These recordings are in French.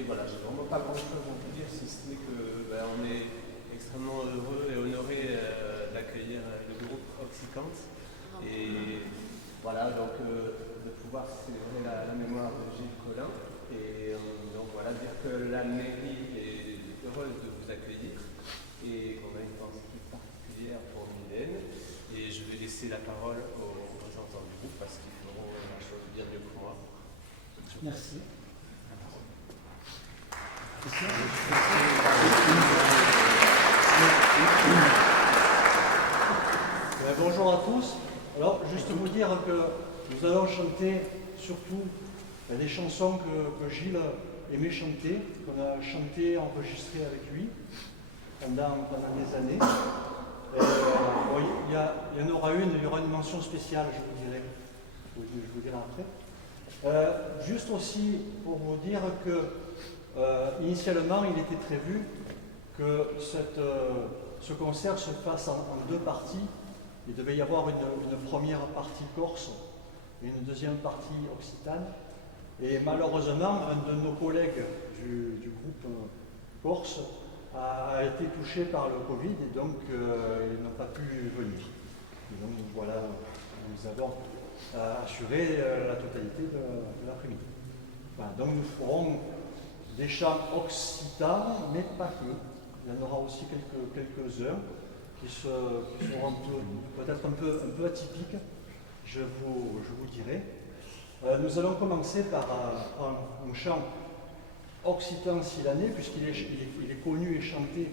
Et voilà, j'ai vraiment pas grand-chose à vous dire, si ce n'est que on est extrêmement heureux et honoré d'accueillir le groupe Oxycant. Et voilà, donc de pouvoir célébrer la mémoire de Gilles Collin. Et donc voilà, dire que la mairie est heureuse de vous accueillir et qu'on a une pensée toute particulière pour Mylène. Et je vais laisser la parole aux représentants du groupe parce qu'ils feront la chose bien mieux que moi. Merci. Bonjour à tous. Alors, juste vous dire que nous allons chanter surtout des chansons que Gilles aimait chanter, qu'on a chanté, enregistrées avec lui pendant des années. Il y en aura une, il y aura une mention spéciale, je vous dirai après. Juste aussi pour vous dire que initialement, il était prévu que ce concert se fasse en deux parties. Il devait y avoir une première partie corse et une deuxième partie occitane. Et malheureusement, un de nos collègues du groupe corse a été touché par le Covid et donc il n'a pas pu venir. Et donc voilà, nous avons assuré la totalité de l'après-midi. Voilà, donc nous ferons des chants occitans, mais pas que. Il y en aura aussi quelques-uns qui seront peut-être un peu atypiques, je vous dirai. Nous allons commencer par un chant occitan silanais, puisqu'il est connu et chanté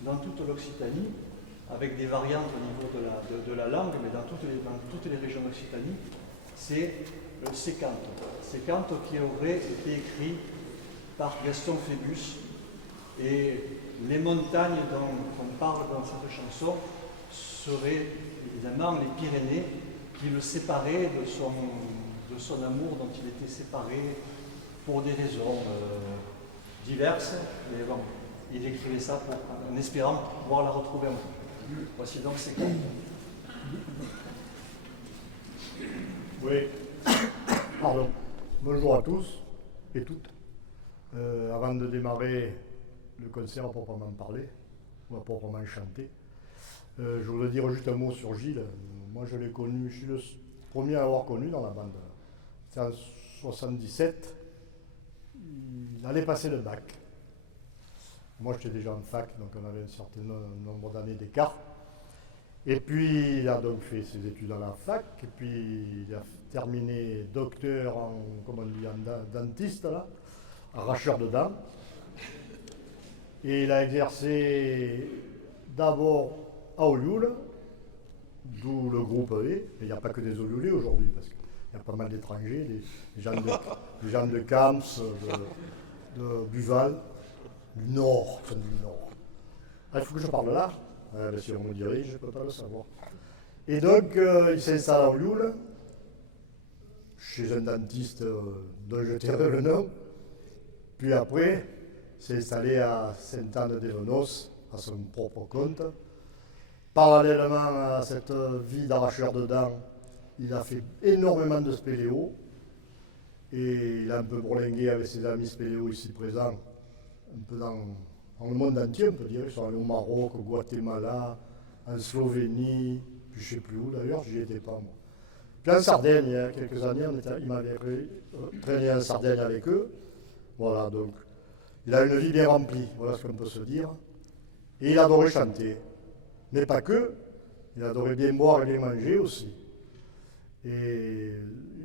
dans toute l'Occitanie, avec des variantes au niveau de la langue, mais dans toutes les régions d'Occitanie. C'est le sécante. Sécante qui aurait été écrit par Gaston Phébus. Et les montagnes dont on parle dans cette chanson seraient évidemment les Pyrénées qui le séparaient de son amour dont il était séparé pour des raisons diverses. Mais bon, il écrivait ça en espérant pouvoir la retrouver un peu. Voici donc Sécante. Oui, pardon. Bonjour à tous et toutes. Avant de démarrer le concert à proprement parler, ou à proprement chanter, je voudrais dire juste un mot sur Gilles. Moi je l'ai connu, je suis le premier à l'avoir connu dans la bande. C'était en 77, il allait passer le bac. Moi j'étais déjà en fac, donc on avait un certain nombre d'années d'écart. Et puis il a donc fait ses études à la fac, et puis il a terminé docteur en dentiste, là, arracheur de dents. Et il a exercé d'abord à Olioul, d'où le groupe est. Il n'y a pas que des Olioulais aujourd'hui, parce qu'il y a pas mal d'étrangers, des gens de Camps, de Buval, du Nord, du Nord. Ah, il faut que je parle là. Si on me dirige, je ne peux pas le savoir. Et donc, il s'installe à Olioul, chez un dentiste dont je tairai le nom. Puis après, il s'est installé à Sainte-Anne-des-Venos, à son propre compte. Parallèlement à cette vie d'arracheur de dents, il a fait énormément de spéléo. Et il a un peu bourlingué avec ses amis spéléo ici présents, un peu dans le monde entier, on peut dire. Ils sont allés au Maroc, au Guatemala, en Slovénie, puis je ne sais plus où d'ailleurs, j'y étais pas moi. Puis en Sardaigne, il y a quelques années, il m'avait traîné en Sardaigne avec eux. Voilà, donc il a une vie bien remplie, voilà ce qu'on peut se dire. Et il adorait chanter, mais pas que, il adorait bien boire et bien manger aussi. Et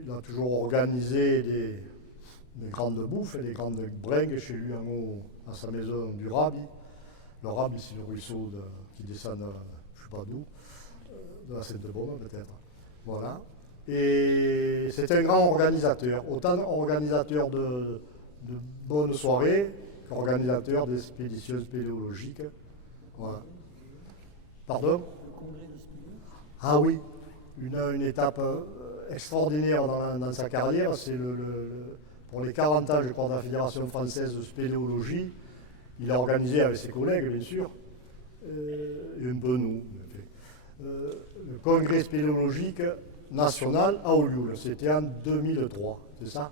il a toujours organisé des grandes bouffes, des grandes bringues chez lui en haut, à sa maison du Rabi. Le Rabi, c'est le ruisseau qui descend, je ne sais pas d'où, de la Sainte-Baume peut-être. Voilà. Et c'est un grand organisateur, autant organisateur de bonnes soirées qu'organisateur d'expéditions spéléologiques. Voilà. Pardon ? Ah oui, une étape extraordinaire dans sa carrière, c'est pour les 40 ans, je crois, de la Fédération française de spéléologie. Il a organisé avec ses collègues, bien sûr, et un peu nous, le congrès spéléologique national à Olioul. C'était en 2003, c'est ça ?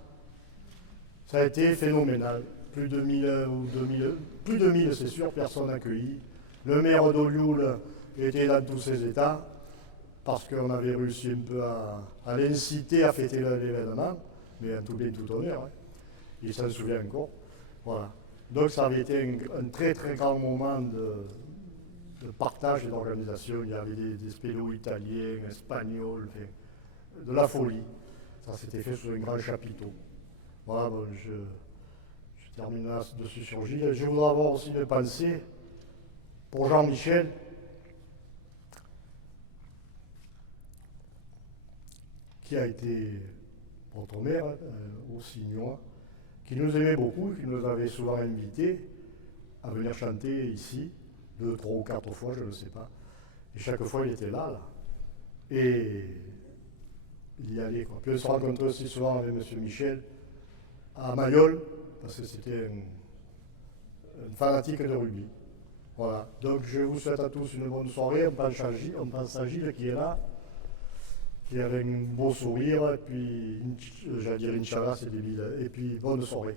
Ça a été phénoménal. plus de 1000 ou 2000, plus de 1000 c'est sûr, personnes accueillies. Le maire d'Olioul était dans tous ses états, parce qu'on avait réussi un peu à l'inciter à fêter l'événement, mais en tout bien tout honneur, hein. Il s'en souvient encore. Voilà. Donc ça avait été un très très grand moment de partage et d'organisation. Il y avait des spéléos italiens, espagnols, de la folie. Ça s'était fait sous un grand chapiteau. Voilà, bon, je termine là dessus sur Gilles. Je voudrais avoir aussi une pensée pour Jean-Michel, qui a été votre maire au Signois, qui nous aimait beaucoup, qui nous avait souvent invités à venir chanter ici, 2, 3 ou 4 fois, je ne sais pas. Et chaque fois, il était là. Et il y allait, quoi. Puis on se rencontrait aussi souvent avec M. Michel à Mayol, parce que c'était un fanatique de rugby. Voilà. Donc je vous souhaite à tous une bonne soirée. On pense à Gilles qui est là, qui avait un beau sourire, et puis, j'allais dire Inch'Allah, c'est débile. Et puis, bonne soirée.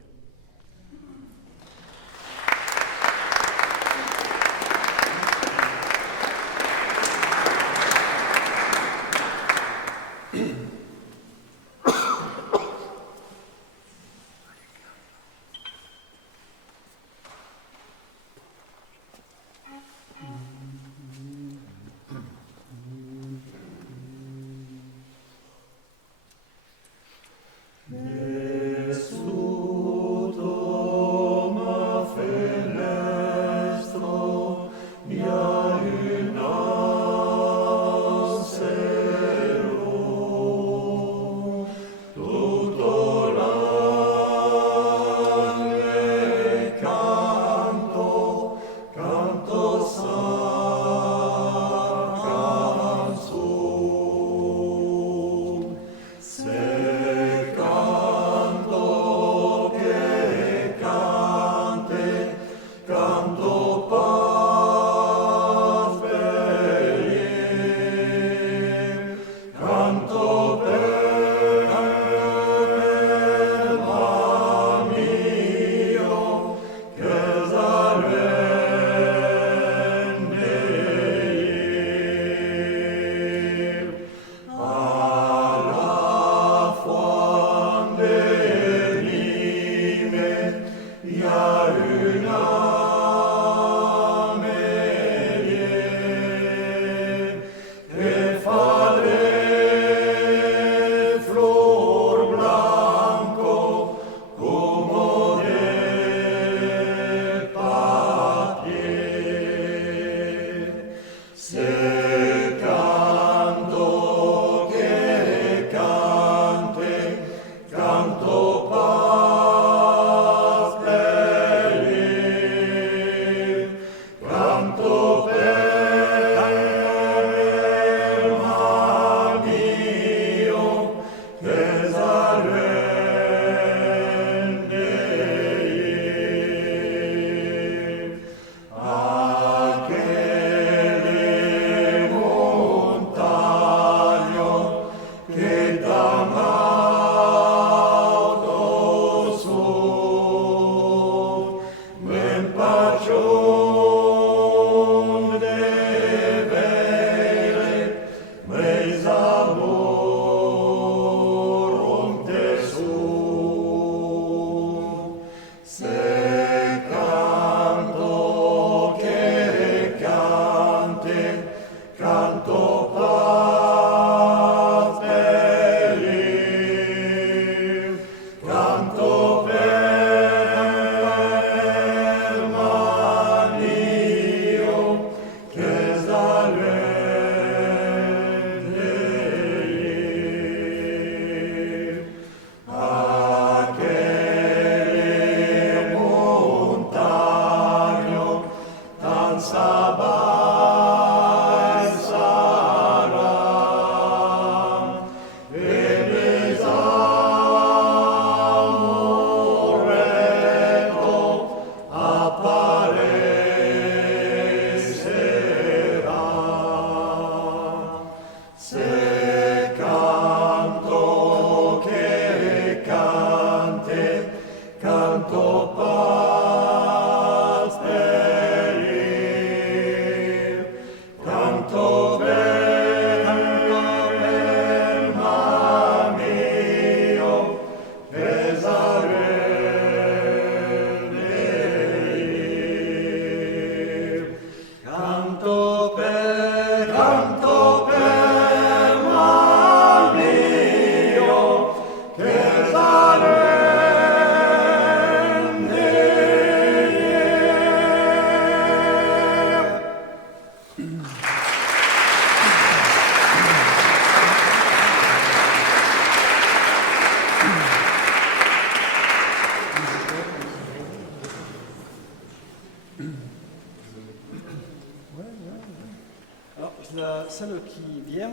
celle qui vient,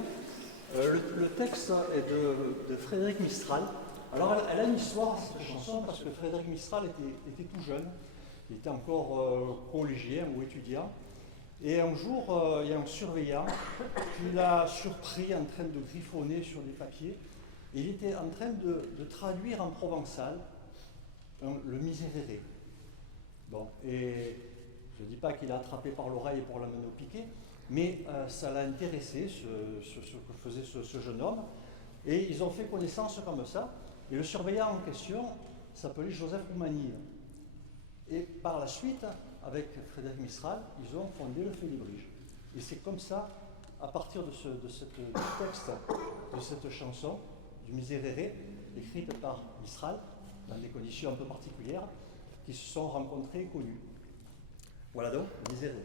le texte est de Frédéric Mistral. Alors elle a une histoire, cette chanson, parce que Frédéric Mistral était tout jeune, il était encore collégien ou étudiant, et un jour, il y a un surveillant qui l'a surpris en train de griffonner sur des papiers, et il était en train de traduire en provençal le Miserere. Bon, et je ne dis pas qu'il a attrapé par l'oreille pour l'amener au piquet, mais ça l'a intéressé, ce que faisait ce jeune homme, et ils ont fait connaissance comme ça. Et le surveillant en question s'appelait Joseph Oumanille. Et par la suite, avec Frédéric Mistral, ils ont fondé le Félibrige. Et c'est comme ça, à partir du texte de cette chanson, du Miserere, écrite par Mistral, dans des conditions un peu particulières, qui se sont rencontrés et connus. Voilà donc, le Miserere.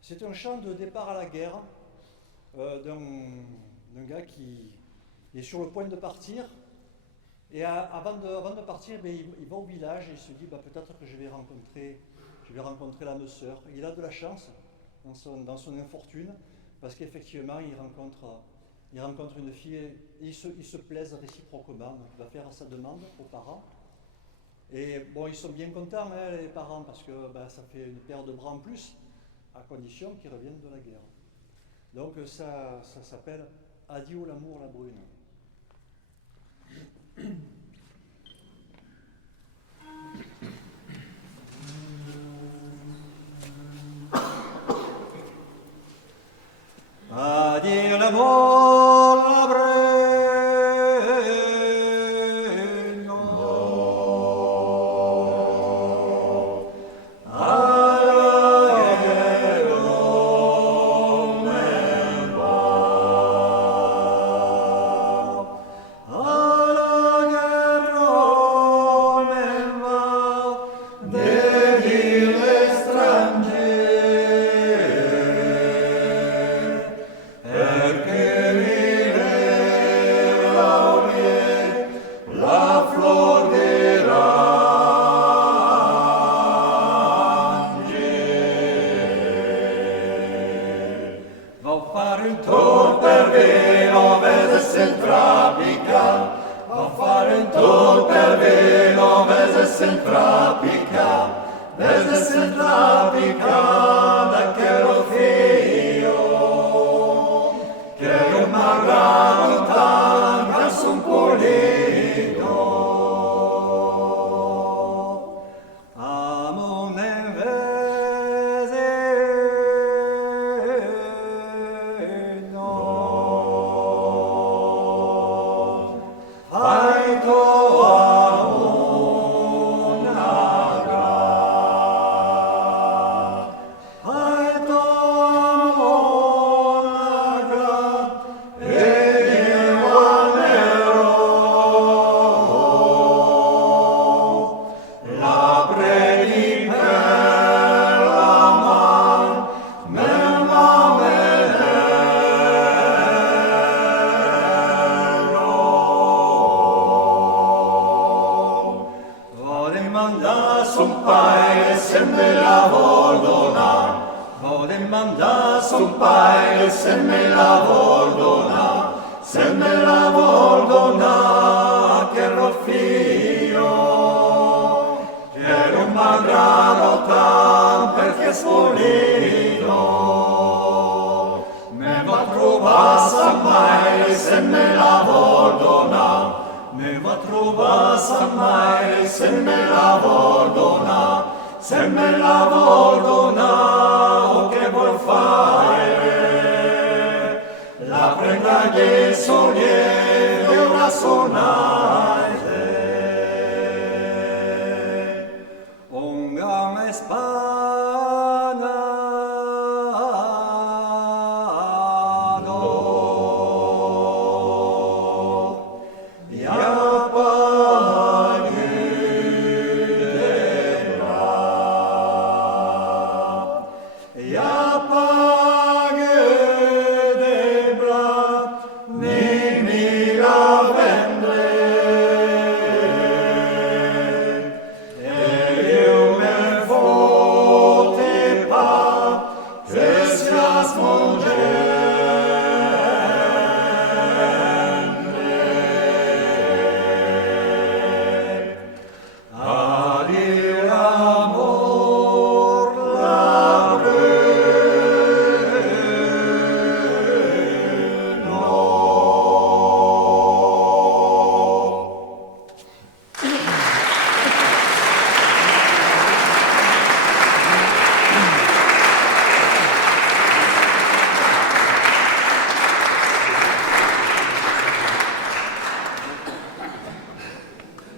C'est un chant de départ à la guerre d'un gars qui est sur le point de partir. Et avant de partir, il va au village et il se dit peut-être que je vais rencontrer l'âme sœur. Il a de la chance dans son infortune, parce qu'effectivement, il rencontre une fille et ils se plaisent réciproquement. Donc il va faire sa demande aux parents. Et bon, ils sont bien contents, hein, les parents, parce que ça fait une paire de bras en plus, à condition qu'ils reviennent de la guerre. Donc ça s'appelle Adieu l'amour, la brune. Adieu l'amour, la brune.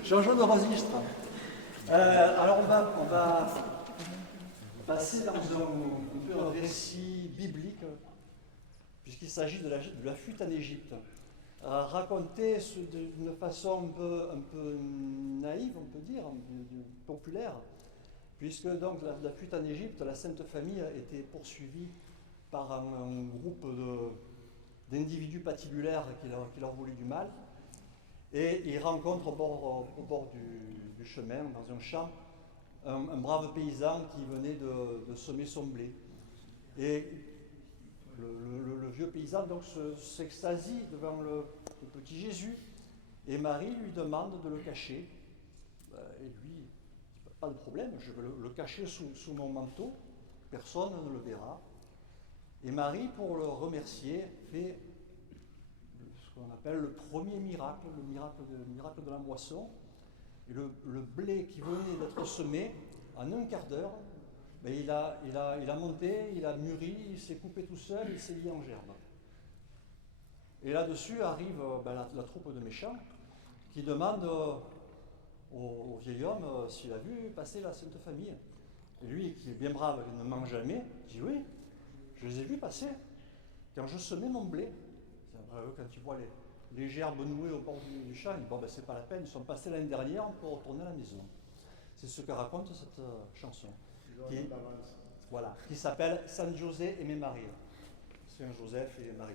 Changeons de registre. Alors on va passer dans un récit biblique, puisqu'il s'agit de la fuite en Égypte. Raconté d'une façon un peu naïve, on peut dire, populaire, puisque donc la fuite en Égypte, la Sainte Famille a été poursuivie par un groupe d'individus patibulaires qui leur voulaient du mal, et ils rencontrent au bord du chemin, dans un champ, un brave paysan qui venait de semer son blé. Et le vieux paysan donc s'extasie devant le petit Jésus, et Marie lui demande de le cacher. Et lui, pas de problème, je vais le cacher sous mon manteau, personne ne le verra. Et Marie, pour le remercier, fait ce qu'on appelle le premier miracle, le miracle de la moisson. Et le blé qui venait d'être semé, en un quart d'heure, ben il a monté, il a mûri, il s'est coupé tout seul, il s'est mis en germe. Et là-dessus arrive la troupe de méchants qui demande au vieil homme s'il a vu passer la Sainte Famille. Et lui, qui est bien brave, qui ne mange jamais, dit oui, je les ai vus passer quand je semais mon blé. Quand tu vois les gerbes nouées au bord du champ, il dit bon, ben, c'est pas la peine, ils sont passés l'année dernière, on peut retourner à la maison. C'est ce que raconte cette chanson. Qui s'appelle San José et Marie. Saint Joseph et Marie.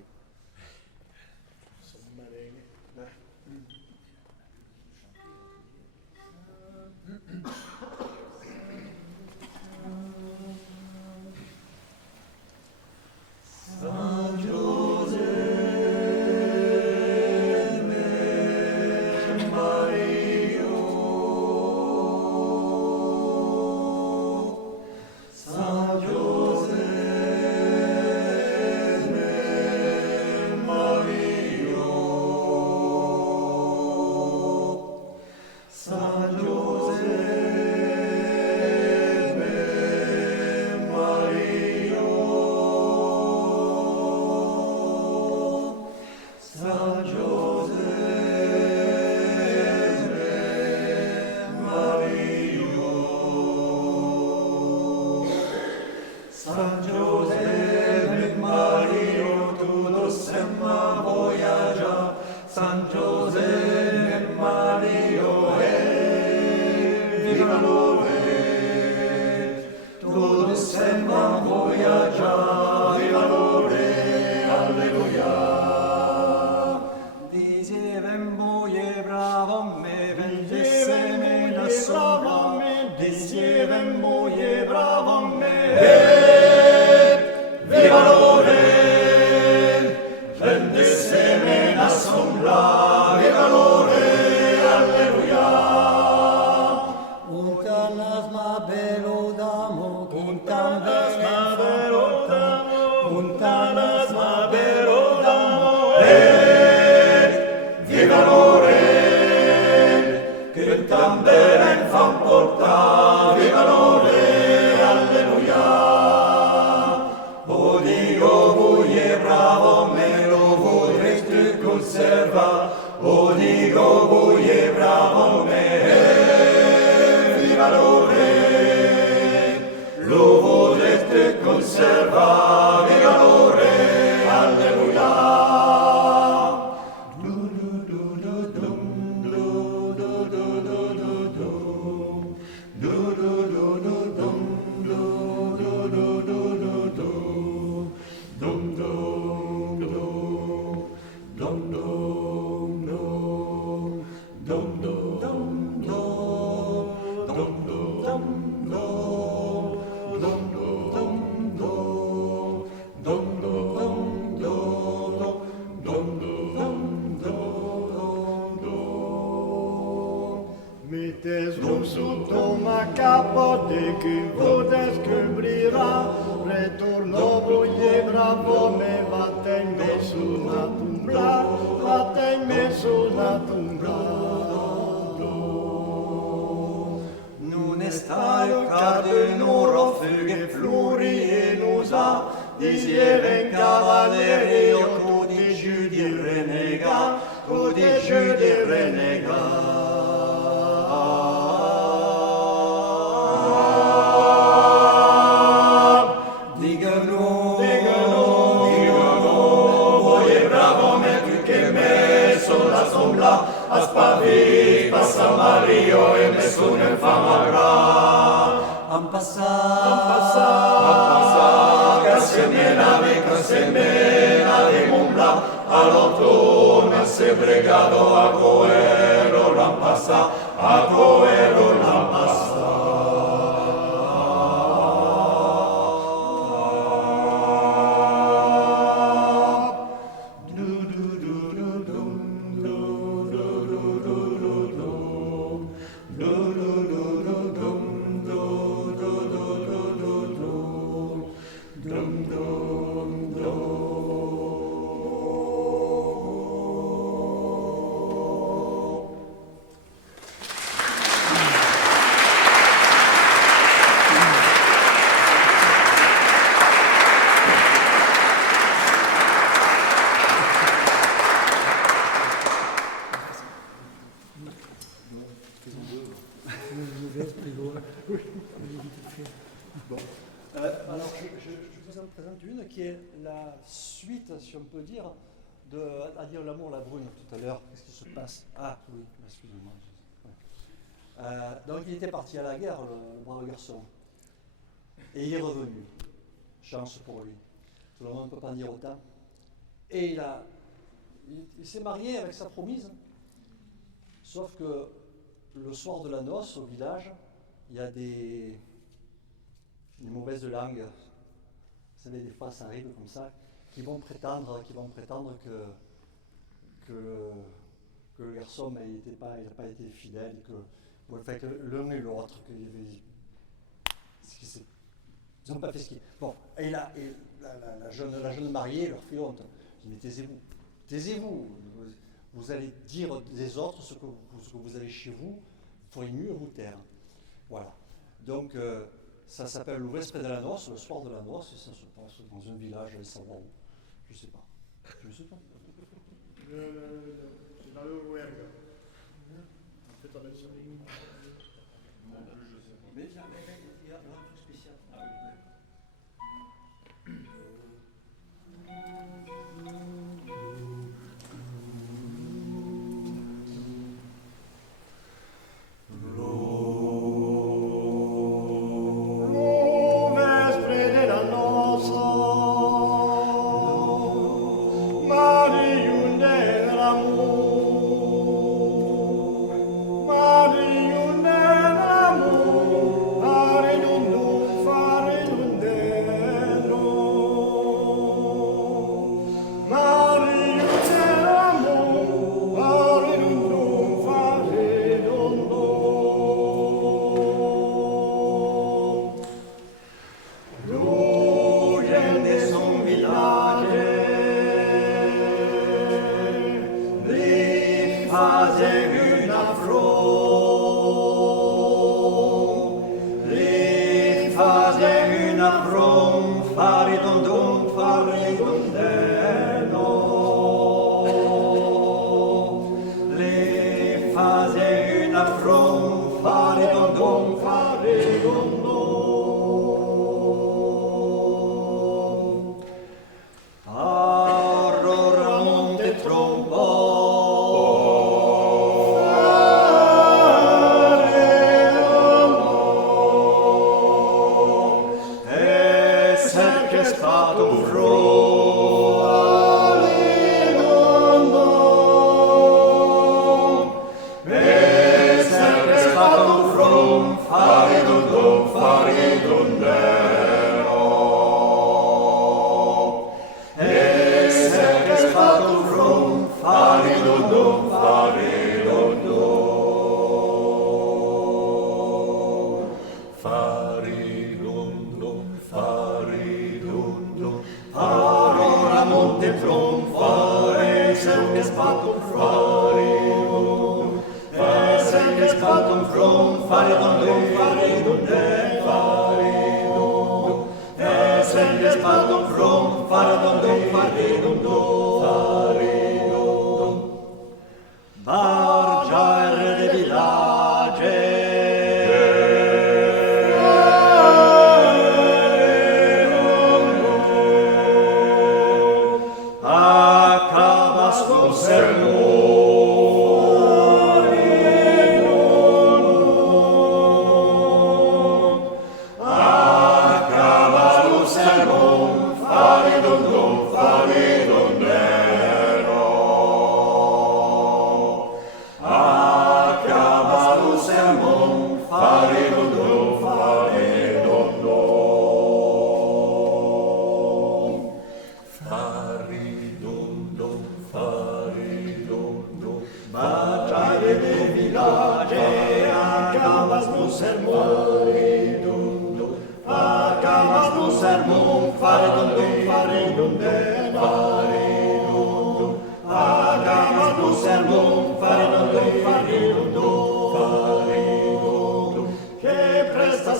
San José Alors, je vous en présente une qui est la suite, si on peut dire, de Adieu l'amour, la brune, tout à l'heure. Qu'est-ce qui se passe? Ah, oui, excusez-moi. Ouais. Donc, il était parti à la guerre, le brave garçon. Et il est revenu. Chance pour lui. Tout le monde ne peut pas en dire autant. Et il s'est marié avec sa promise. Sauf que le soir de la noce, au village, il y a des mauvaises langues. Vous savez, des fois ça arrive comme ça, qui vont prétendre que le garçon n'a pas été fidèle, que l'un et l'autre, ils n'ont pas fait ce qu'ils... Bon, et la jeune mariée leur fait honte. Il dit, mais taisez-vous, vous allez dire des autres ce que vous avez chez vous, il faudrait mieux vous taire. Voilà. Donc, ça s'appelle le Vespre de la noce, le soir de la noce, et ça se passe dans un village, à savoir où. Je ne sais pas. C'est dans le Rouergue. En fait, on est sur les... Mais il y a un truc spécial.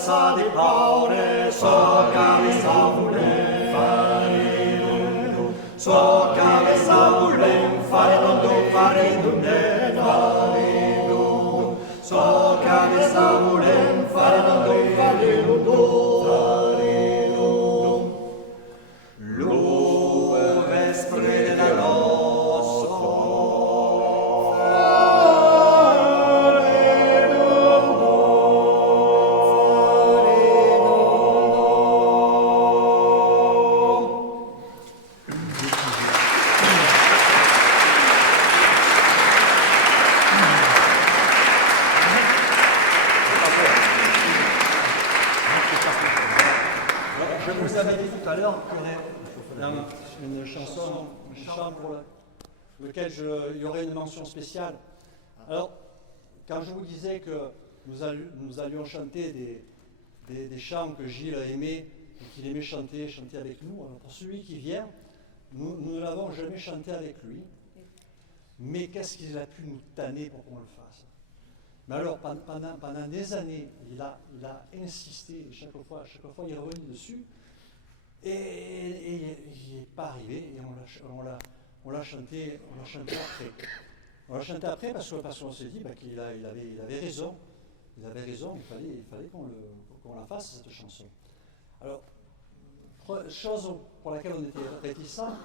Sa di paure, so cabeza volem fare dundu, so cabeza volem fare dundu, fare dundu, so cabeza volem fare dundu, fare dundu, lo vespre de l'osso. Je vous avais dit tout à l'heure qu'il y aurait une chanson, un chant pour lequel il y aurait une mention spéciale. Alors, quand je vous disais que nous allions chanter des chants que Gilles aimait et qu'il aimait chanter avec nous, alors pour celui qui vient, nous ne l'avons jamais chanté avec lui. Mais qu'est-ce qu'il a pu nous tanner pour qu'on le fasse? Mais alors, pendant des années, il a insisté, chaque fois il est revenu dessus, et il n'est pas arrivé, et on l'a chanté après. On l'a chanté après parce qu'on s'est dit qu'il avait raison. Il avait raison, il fallait qu'on la fasse, cette chanson. Alors, chose pour laquelle on était réticents,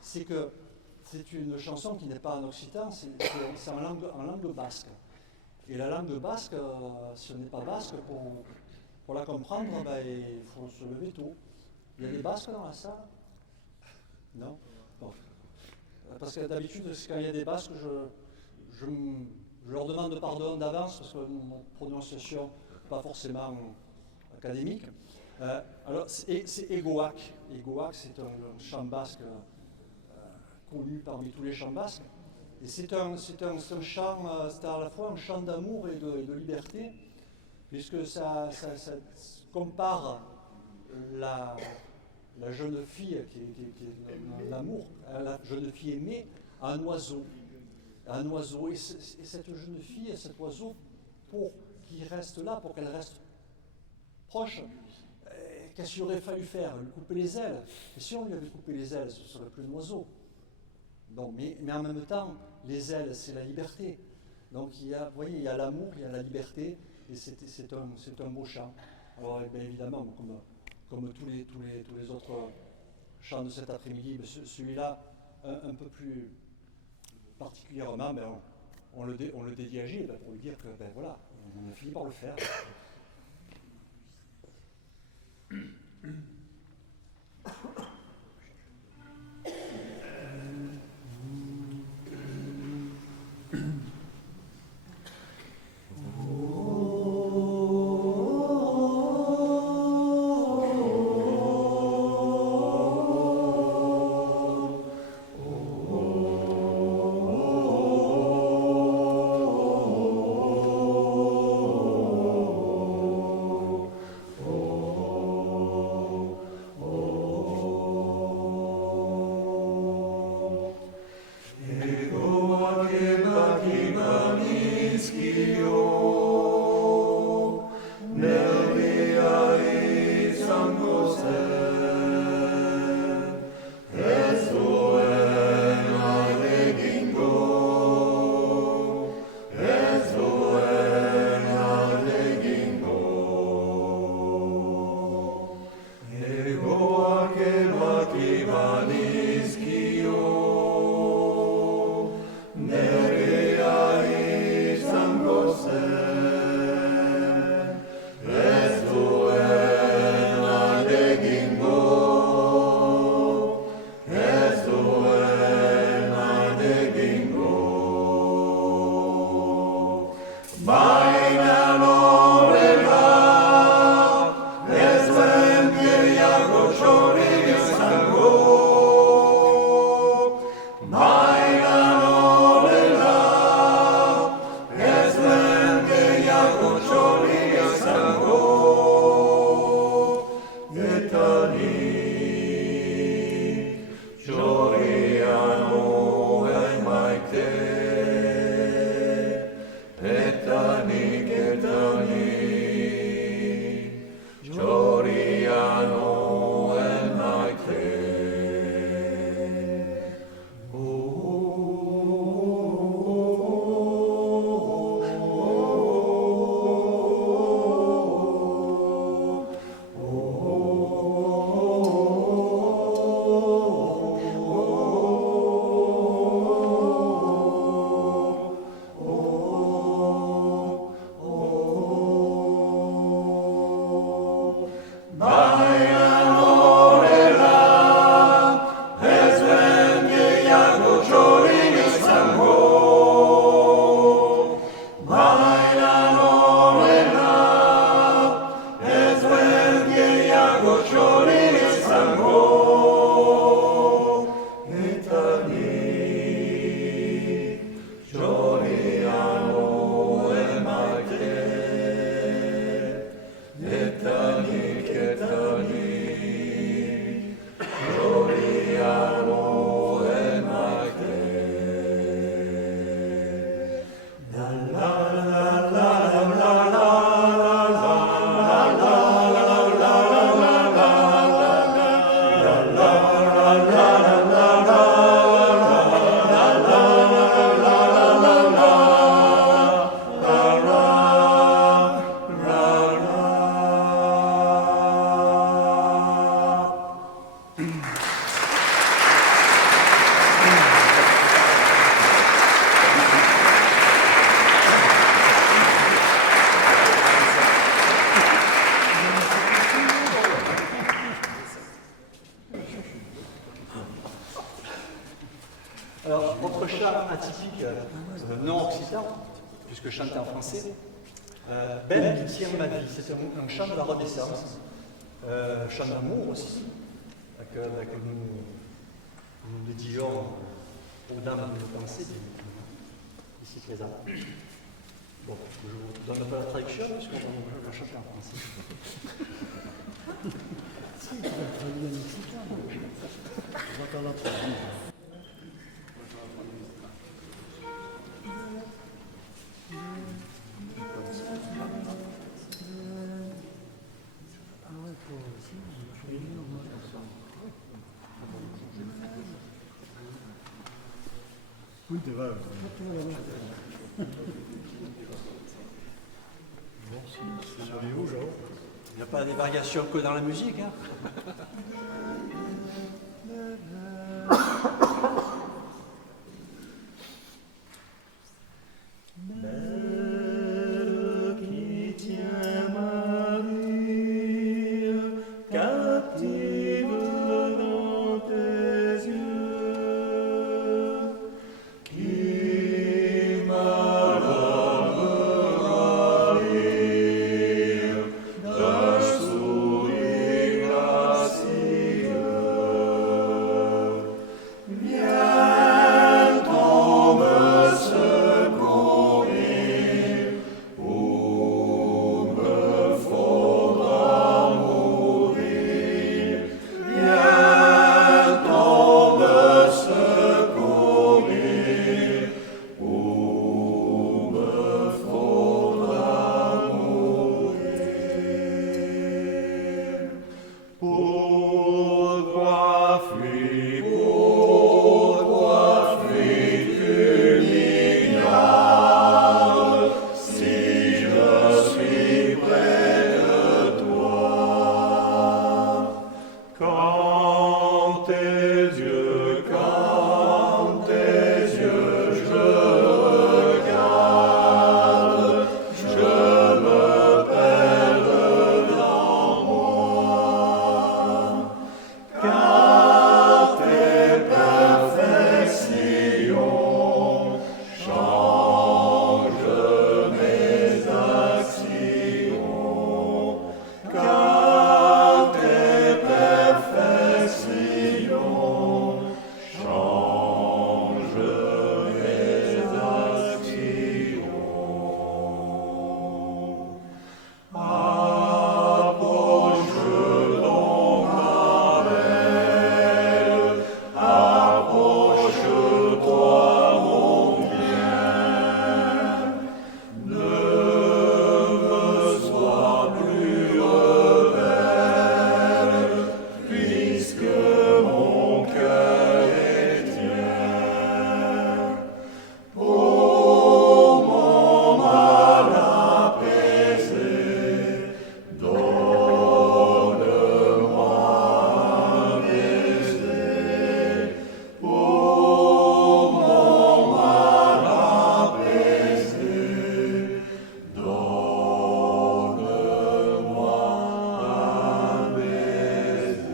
c'est que c'est une chanson qui n'est pas en occitan, c'est en langue basque. Et la langue basque, si on n'est pas basque, pour la comprendre, il faut se lever tôt. Il y a des basques dans la salle? Non? Bon. Parce que d'habitude, quand il y a des basques, je leur demande pardon d'avance, parce que mon prononciation n'est pas forcément académique. Alors, c'est Egoak. Egoak, c'est un chant basque connu parmi tous les chants basques. Et c'est un chant, c'est à la fois un chant d'amour et de liberté, puisque ça compare la jeune fille qui est l'amour, la jeune fille aimée, à un oiseau. Et cette jeune fille, cet oiseau, pour qu'il reste là, pour qu'elle reste proche, qu'est-ce qu'il aurait fallu faire? Lui couper les ailes. Et si on lui avait coupé les ailes, ce serait plus un oiseau. Donc, mais en même temps, les ailes, c'est la liberté. Donc, vous voyez, il y a l'amour, il y a la liberté, et c'est un beau chant. Alors, bien évidemment, comme tous les autres chants de cet après-midi, celui-là, un peu plus particulièrement, on le dédie à Gilles pour lui dire que, voilà, on a fini par le faire. puisque je chantais en français. Belle qui tient ma vie, c'est un chant de la Renaissance, chant d'amour aussi, que nous dédions aux dames de nos pensées, ici présentes. Bon, je vous donne un peu la traduction, puisqu'on va chanter en français. Si, tu vas traduire un mexicain. On va t'en la traduire. Oui, t'es vrai. Il n'y a pas des variations que dans la musique. Hein. Belle qui tient ma vie, captive dans tes yeux, qui m'a ravir d'un sourire gracieux. Viens ton me secourir, ou me faudra mourir. Viens ton me secourir, ou me faudra mourir. Pourquoi fuis-tu l'ignare, si je suis près de toi? Quand tes yeux je regarde, je me perds dans moi. Car tes perfections changent mes actions. Car tes perfections changent mes actions. Approche donc ma belle, approche-toi mon bien. Ne me sois plus rebelle, puisque mon cœur est tien. Pour mon mal apaisé, donne-moi un baiser. Pour mon mal apaisé, donne-moi un baiser.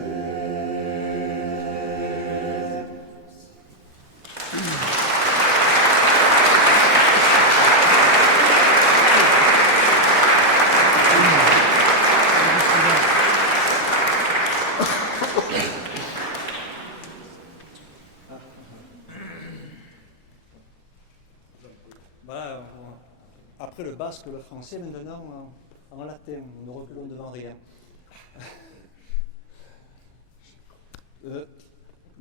Voilà, après le basque, le français, maintenant en latin, nous ne reculons devant rien.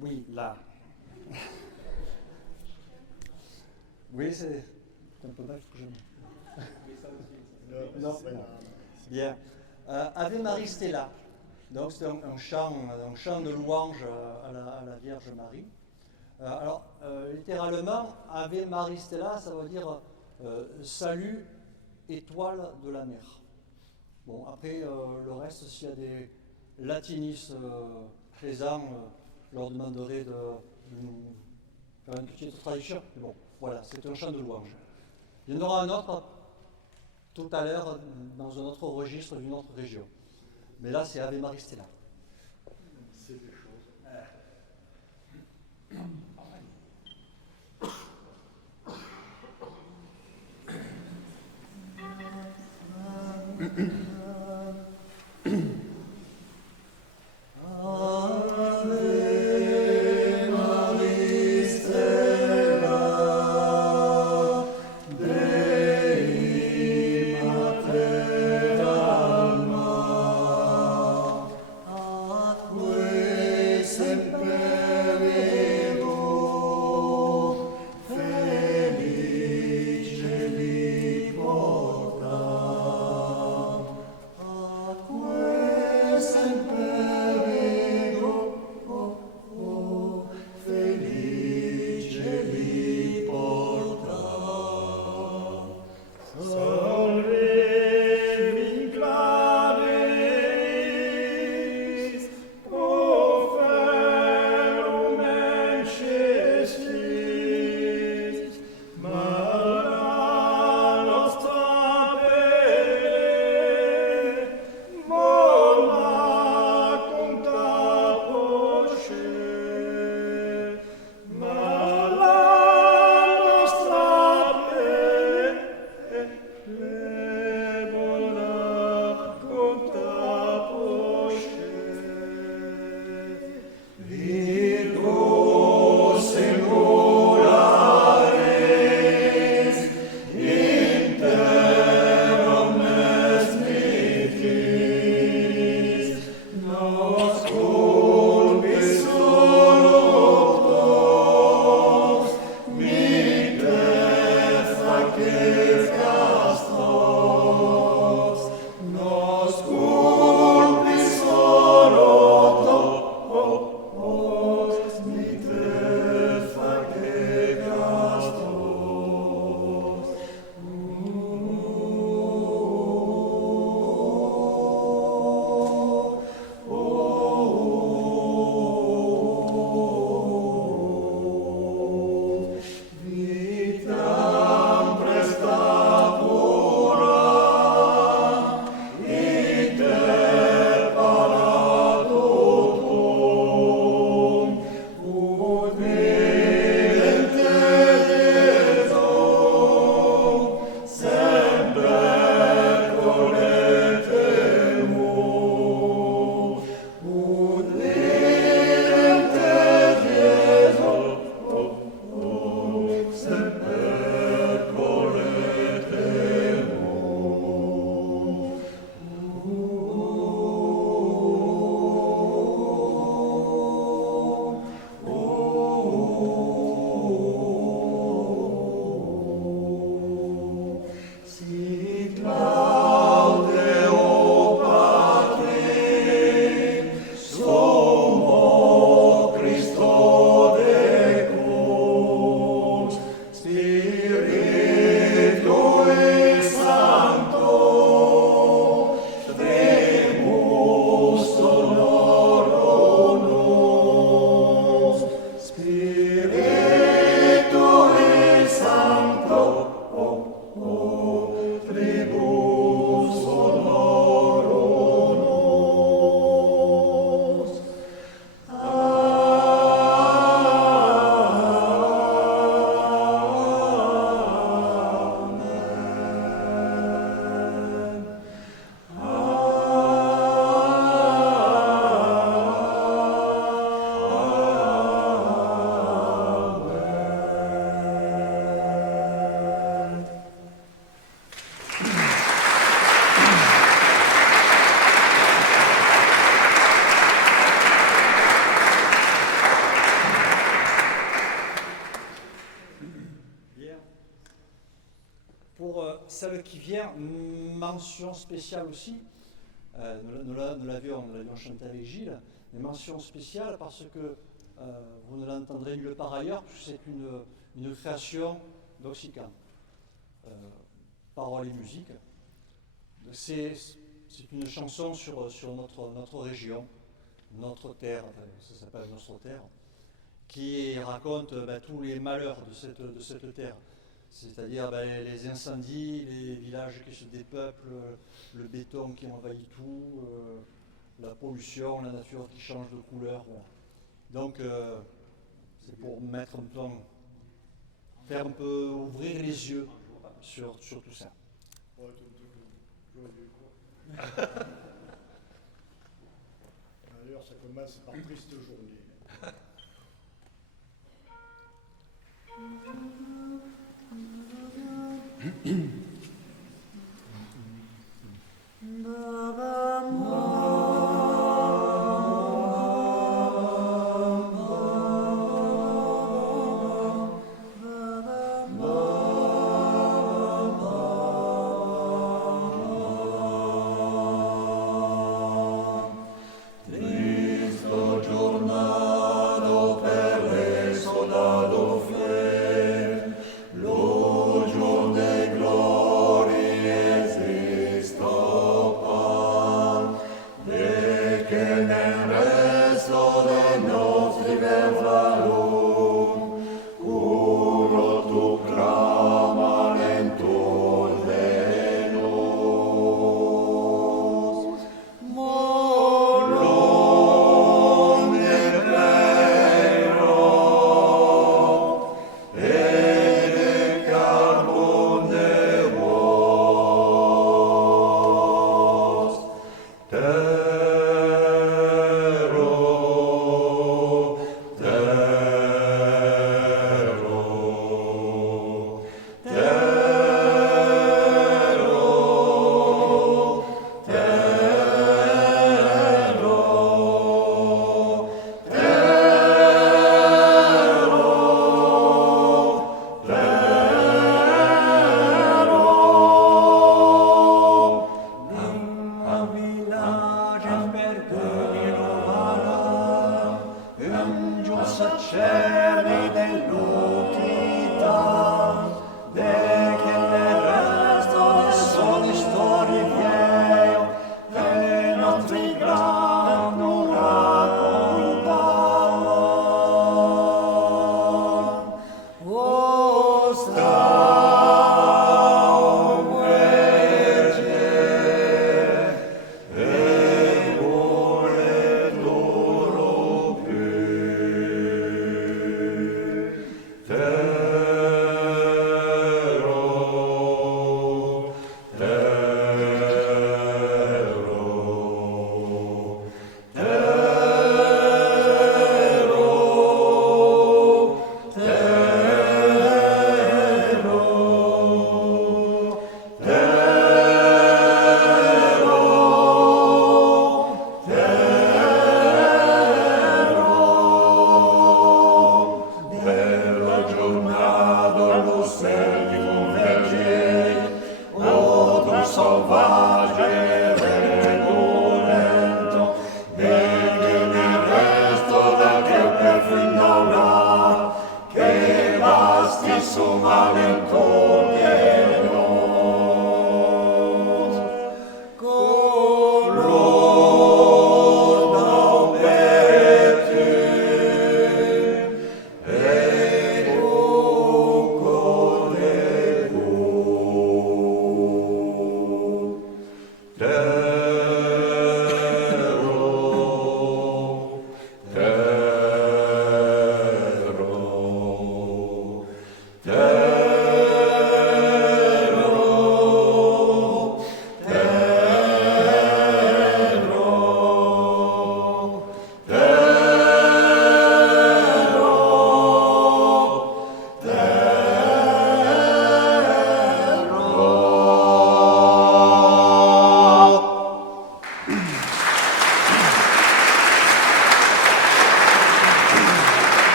Oui, là. Oui, c'est un peu mal que je Non, bien. Ave Marie Stella. Donc c'est un chant de louange à la Vierge Marie. Alors, littéralement, Ave Marie Stella, ça veut dire salut, étoile de la mer. Bon, après, le reste, s'il y a des latinistes présents, je leur demanderai de nous faire une petite traduction. Mais bon, voilà, c'est un chant de louange. Il y en aura un autre tout à l'heure dans un autre registre d'une autre région. Mais là, c'est Ave Marie Stella. C'est des choses. celle qui vient, mention spéciale aussi, nous l'avions chanté avec Gilles, mais mention spéciale parce que vous ne l'entendrez nulle part ailleurs, puisque c'est une création d'Oxycan. Paroles et musique. C'est une chanson sur notre région, notre terre, ça s'appelle Notre Terre, qui raconte tous les malheurs de cette terre. C'est-à-dire les incendies, les villages qui se dépeuplent, le béton qui envahit tout, la pollution, la nature qui change de couleur. Voilà. Donc c'est pour mettre un peu, faire un peu ouvrir les yeux sur tout ça. D'ailleurs, ça commence par triste journée.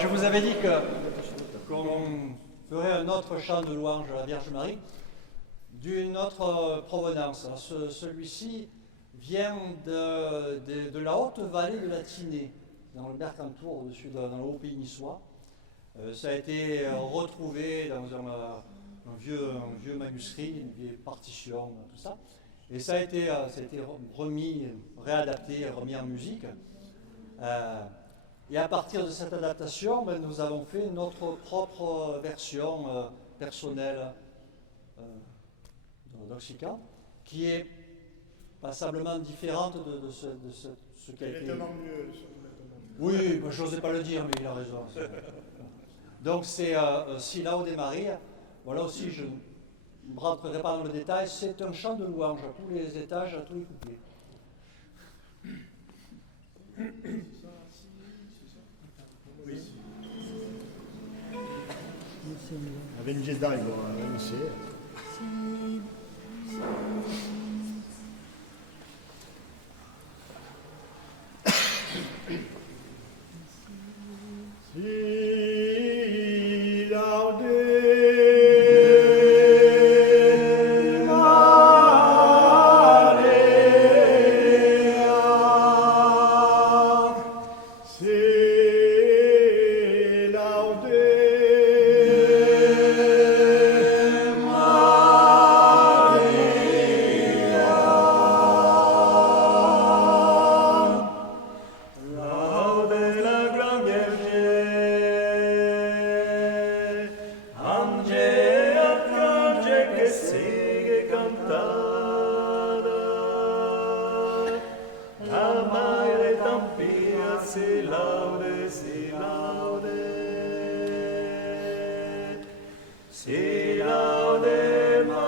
Je vous avais dit qu'on ferait un autre chant de louange à la Vierge Marie d'une autre provenance. Alors, celui-ci vient de la haute vallée de la Tinée, dans le Mercantour, au-dessus dans le haut pays niçois. Ça a été retrouvé dans un vieux manuscrit, une vieille partition, tout ça. Et ça a été remis, réadapté, remis en musique. Et à partir de cette adaptation, nous avons fait notre propre version personnelle d'Oxycan, qui est passablement différente de ce qui a été... Nettement mieux, Oui, je n'osais pas le dire, mais il a raison. Donc c'est Si laude Maria. Voilà aussi, je ne rentrerai pas dans le détail, c'est un chant de louange à tous les étages, à tous les couplets. Avengeda, inizia. Si laude Maria, si laude Laude la gran Vergine, angeli e arcangeli che sigue cantando. La Madre tan pia si laude, si laude. Si laude Maria.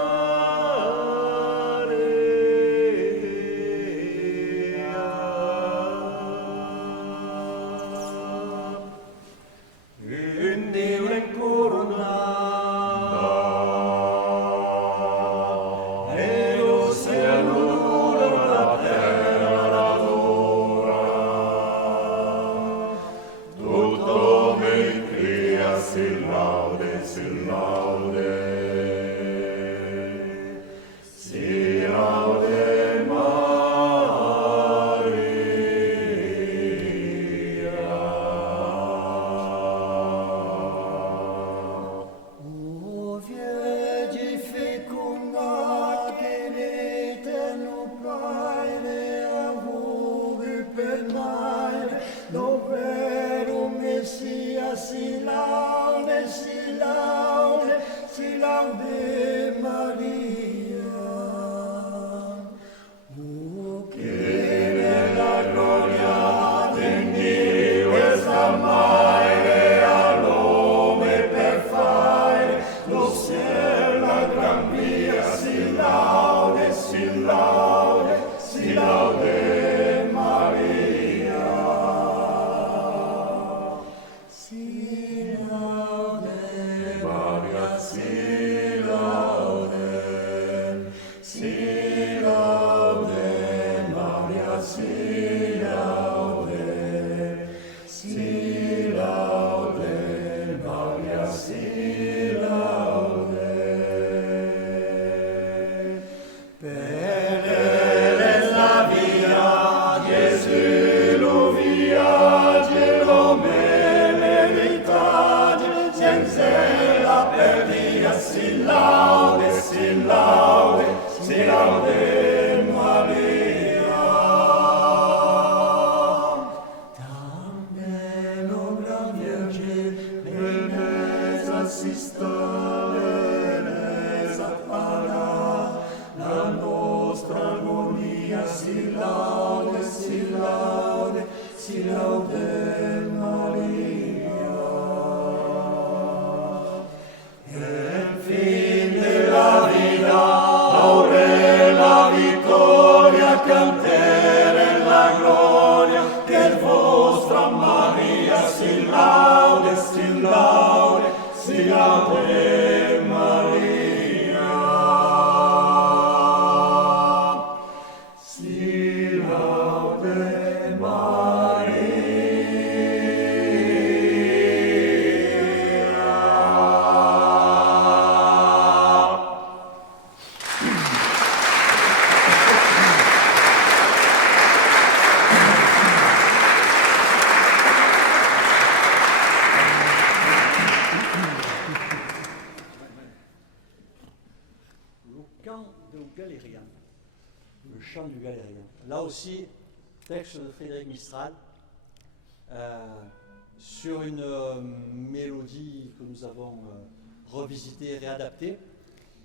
Un Dio incoronato, e lo cielo la terra l'adora. Tutto mi cria si laude, si laude. Si laude Maria. O Virgine fecunda che l'Eterno Padre ha voluto per mai, lo vero Messia si laude, si laude, si laude Maria. O che nella gloria di Dio questa mai all'uomo per fare lo cielo la gran via si laude, si laude, si laude Maria. Si laude Maria, si laude, si laude Maria, si laude, si laude Maria, si laude. Per eres la via, Gesù lo viaggia, lo verità, senza la perdia, si laude, si laude, si laude Maria. También lo gran Virgen, en esa sistole, esa para, la nostra agonia, si laude, si laude, si laude Maria. El fin de la vida, ahora la victoria, canter en la gloria, que vostra Maria si laude, si laude, si laude Maria. Si laude Maria. Le chant de Galérien. Le chant du Galérien. Là aussi, texte de Frédéric Mistral, sur une mélodie que nous avons revisitée et réadaptée.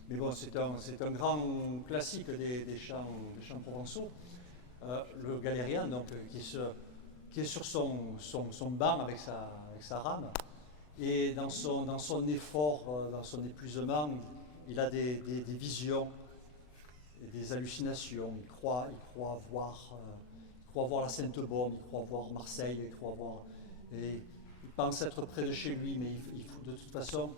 Mais bon, c'est un grand classique des chants provençaux. Le Galérien, donc, qui qui est sur son banc avec sa rame. Et dans son effort, dans son épuisement, il a des visions, et des hallucinations. Il croit voir la Sainte-Baume, il croit voir Marseille, il croit voir... Et il pense être près de chez lui, mais il faut de toute façon,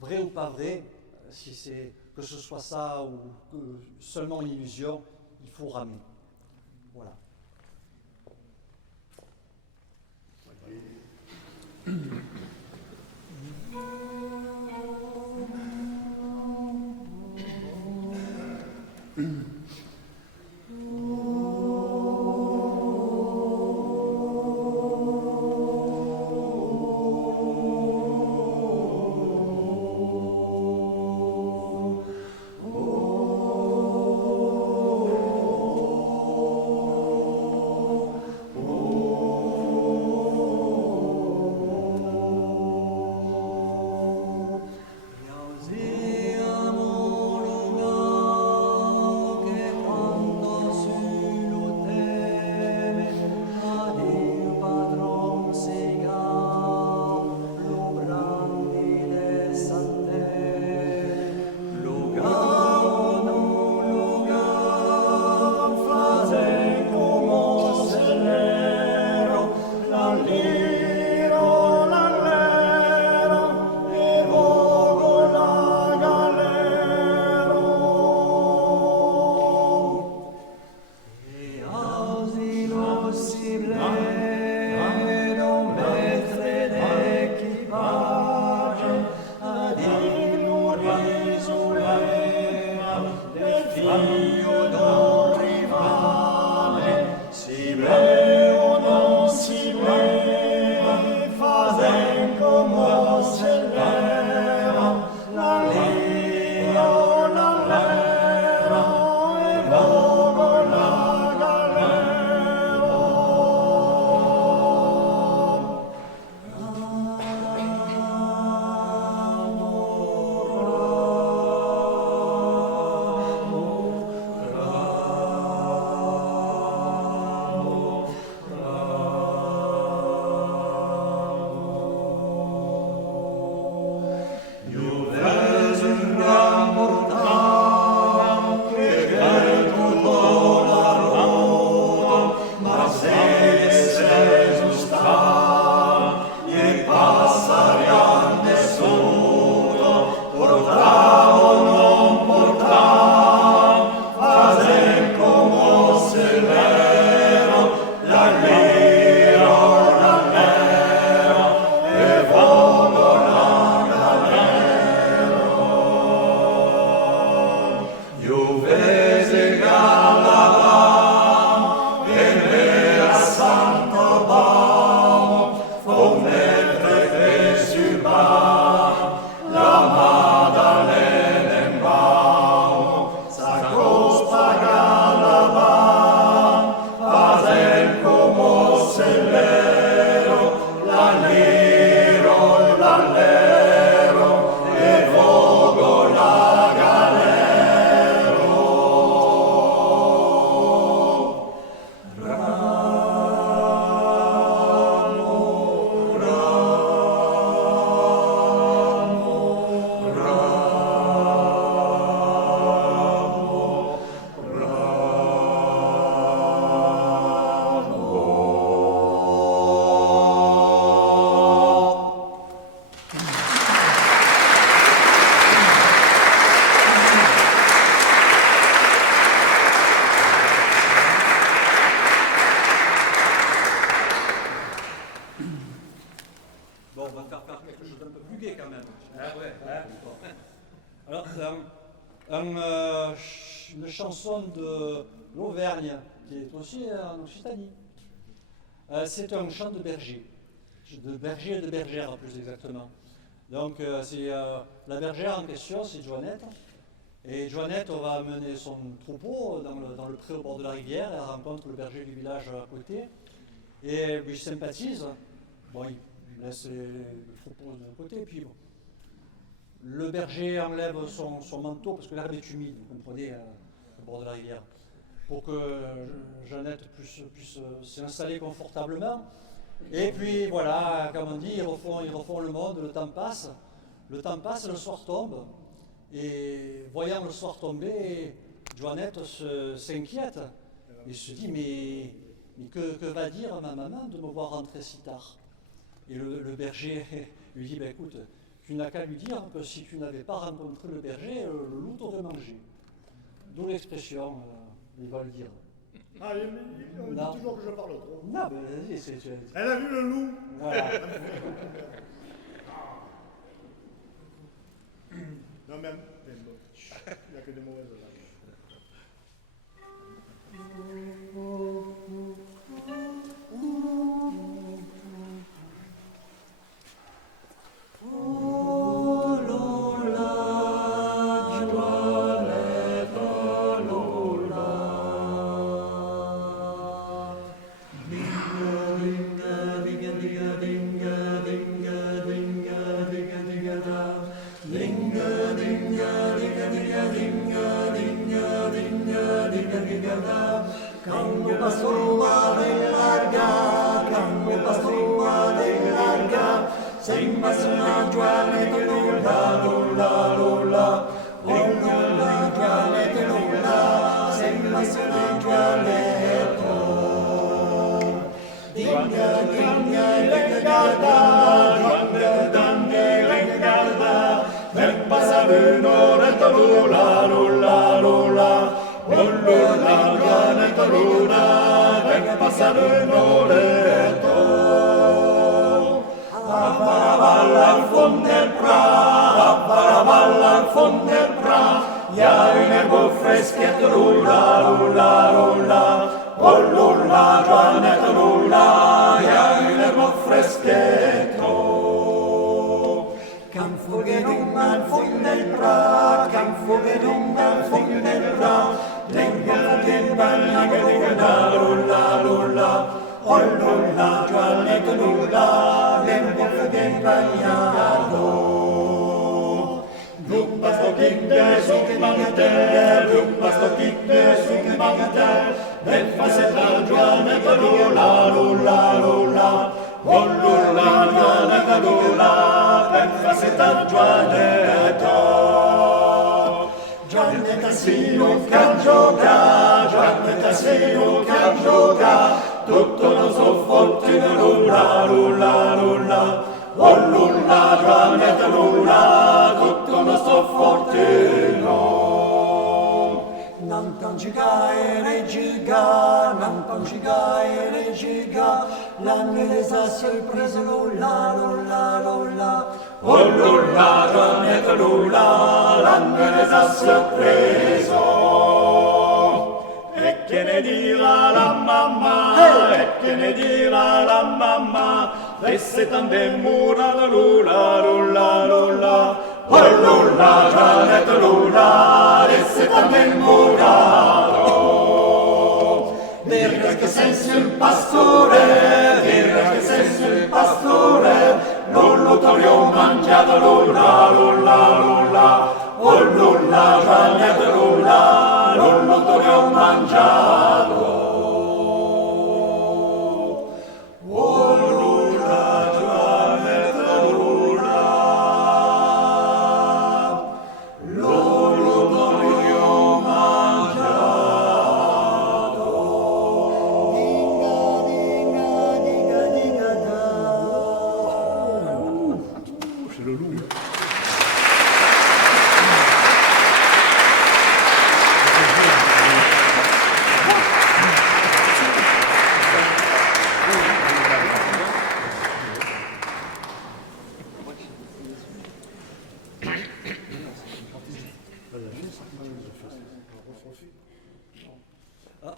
vrai ou pas vrai, si c'est que ce soit ça ou que seulement une illusion, il faut ramer. Voilà. Une chanson de l'Auvergne, qui est aussi en Occitanie. C'est un chant de berger et de bergère plus exactement. Donc la bergère en question, c'est Joannette. Et Joannette va mener son troupeau dans le pré au bord de la rivière. Elle rencontre le berger du village à côté. Et il sympathise. Bon, il laisse le troupeau de côté. Puis bon, le berger enlève son manteau parce que l'herbe est humide, vous comprenez, au bord de la rivière. pour que Jeannette puisse s'installer confortablement. Et puis voilà, comme on dit, ils refont le monde, le temps passe, le soir tombe, et voyant le soir tomber, Joannette s'inquiète, et se dit, mais que va dire ma maman de me voir rentrer si tard? Et le berger lui dit, écoute, tu n'as qu'à lui dire que si tu n'avais pas rencontré le berger, le loup t'aurait mangé. D'où l'expression, il va le dire. Ah, on dit toujours que je parle trop. Non, mais vas-y, Elle a vu le loup. Voilà. Non, même. Il n'y a que des mauvaises langues.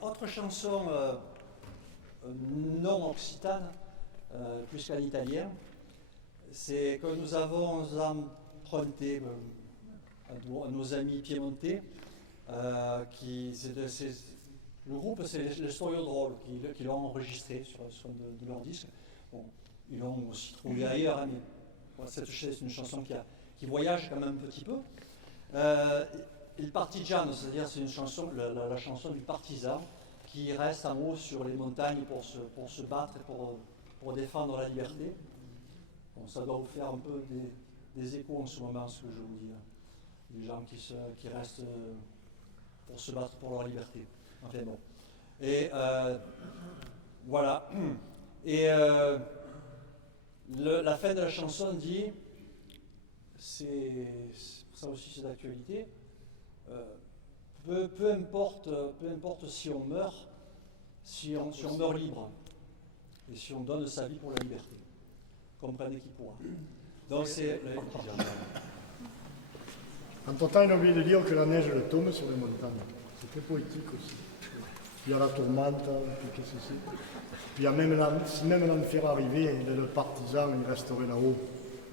Autre chanson non occitane, plus qu'en italien, c'est que nous avons emprunté à nos amis piémontais. Le groupe, c'est les Storiodrol qui l'ont enregistré sur de leur disque. Bon, ils l'ont aussi trouvé ailleurs, mais c'est une chanson qui voyage quand même un petit peu. Il Partigiano, c'est-à-dire c'est une chanson, la chanson du partisan qui reste en haut sur les montagnes pour se battre et pour défendre la liberté. Bon, ça doit vous faire un peu des échos en ce moment, ce que je vous dis. Des gens qui restent pour se battre pour leur liberté. Enfin bon. Et voilà. Et la fin de la chanson dit, ça aussi c'est d'actualité, peu importe si on meurt, si on meurt libre, et si on donne sa vie pour la liberté. Comprenez qui pourra. Donc c'est le partisan. Entre-temps, il a oublié de dire que la neige elle tombe sur les montagnes. C'est très poétique aussi. Il y a la tourmente, puis qu'est-ce que c'est. Puis il y a même si même l'enfer arrivait, le partisan il resterait là-haut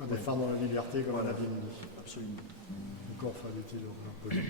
à défendre la liberté comme on a bien dit. Absolument. Encore fallait-il le rappeler.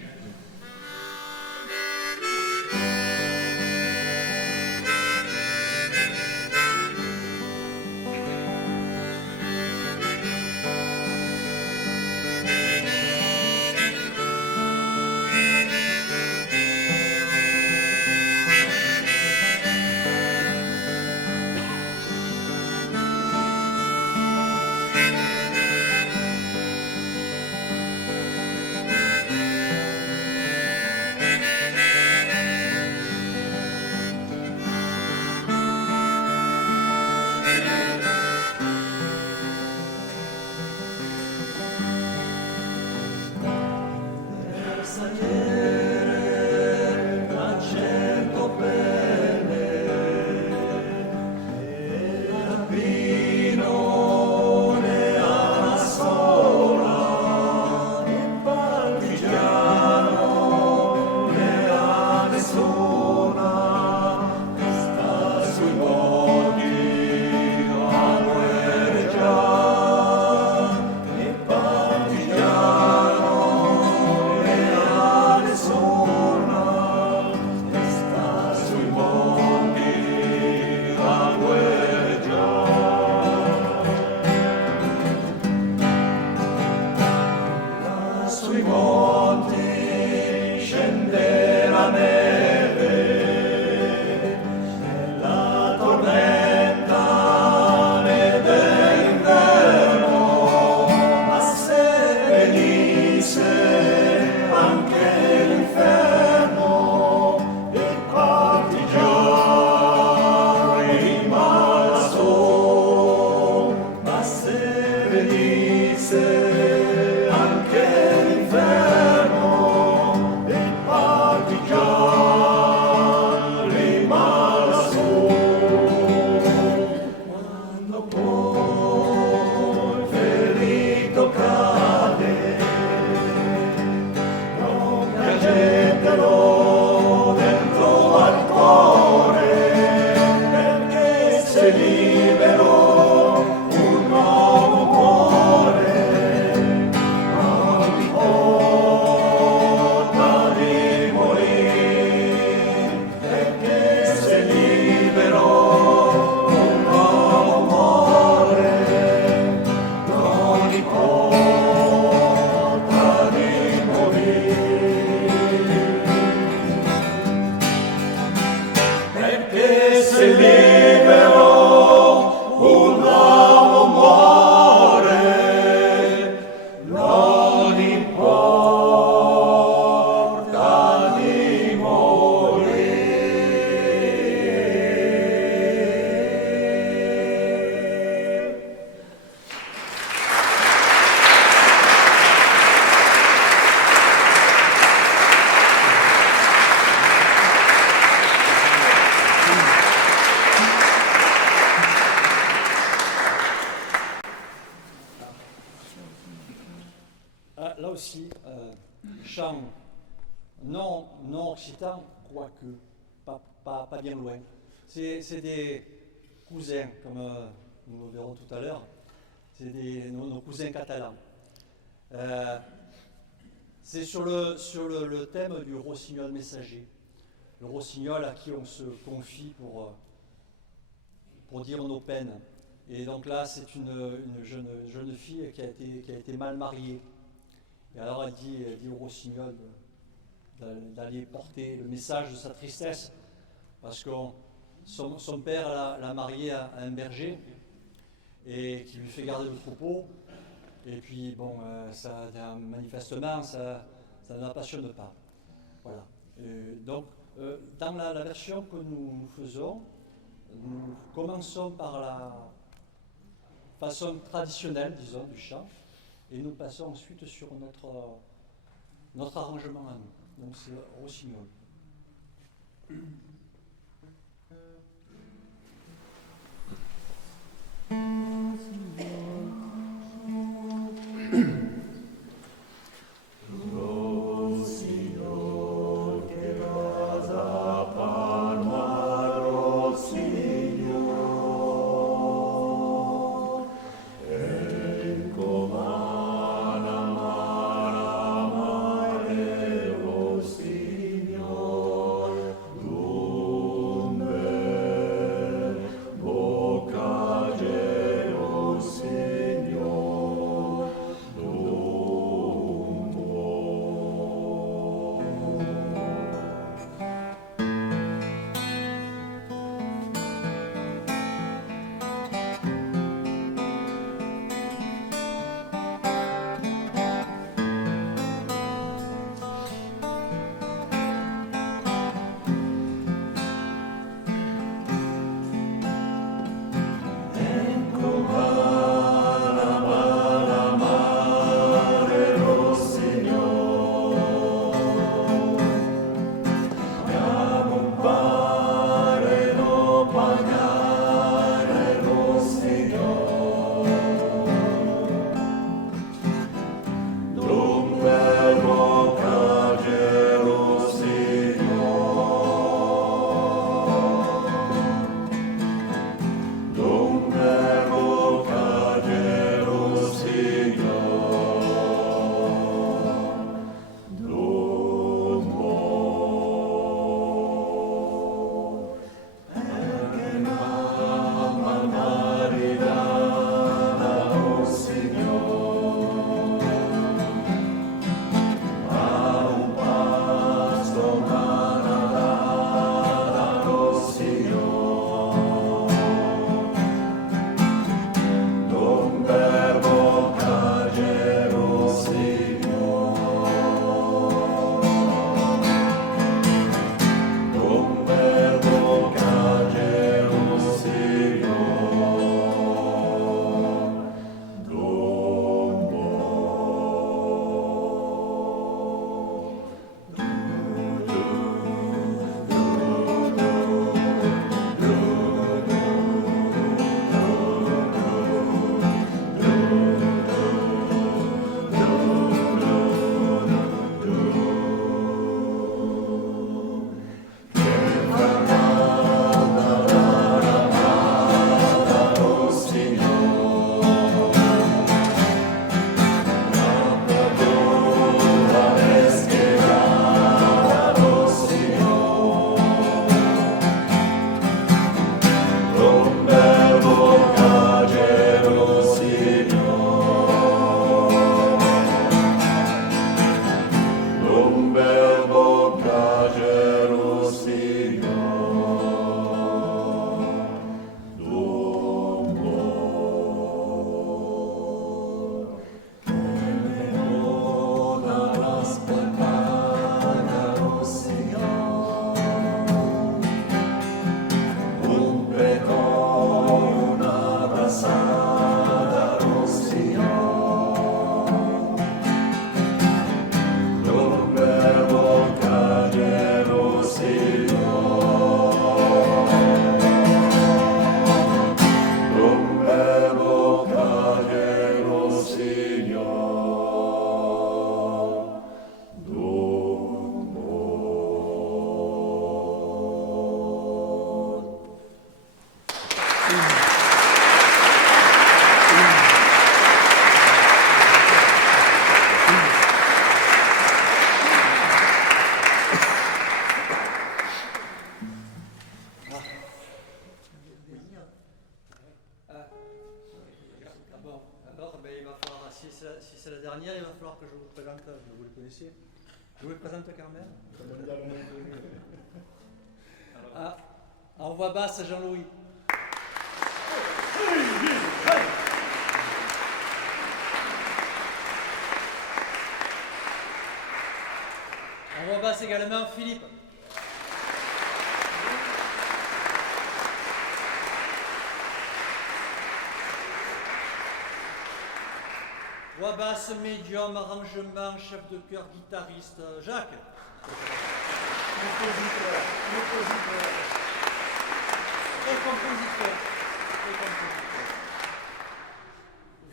Là aussi, chant non occitan, quoique, pas bien loin. C'est des cousins, comme nous le verrons tout à l'heure, c'est nos cousins catalans. C'est sur le thème du rossignol messager. Le rossignol à qui on se confie pour dire nos peines. Et donc là, c'est une jeune fille qui a été mal mariée. Et alors elle dit au rossignol, d'aller porter le message de sa tristesse, parce que son père l'a marié à un berger et qui lui fait garder le troupeau. Et puis, bon, manifestement, ça ne la passionne pas. Voilà. Donc, dans la version que nous faisons, nous commençons par la façon traditionnelle, disons, du chant, et nous passons ensuite sur notre arrangement à nous. Donc, c'est rossignol. Si c'est la dernière, il va falloir que je vous présente, vous le connaissez, Je vous le présente Carmen. mondialement connu. Ah, en voix basse, Jean-Louis. En voix basse également, Philippe. Voix basse, médium, arrangement, chef de chœur, guitariste, Jacques. Compositeur. Et compositeur.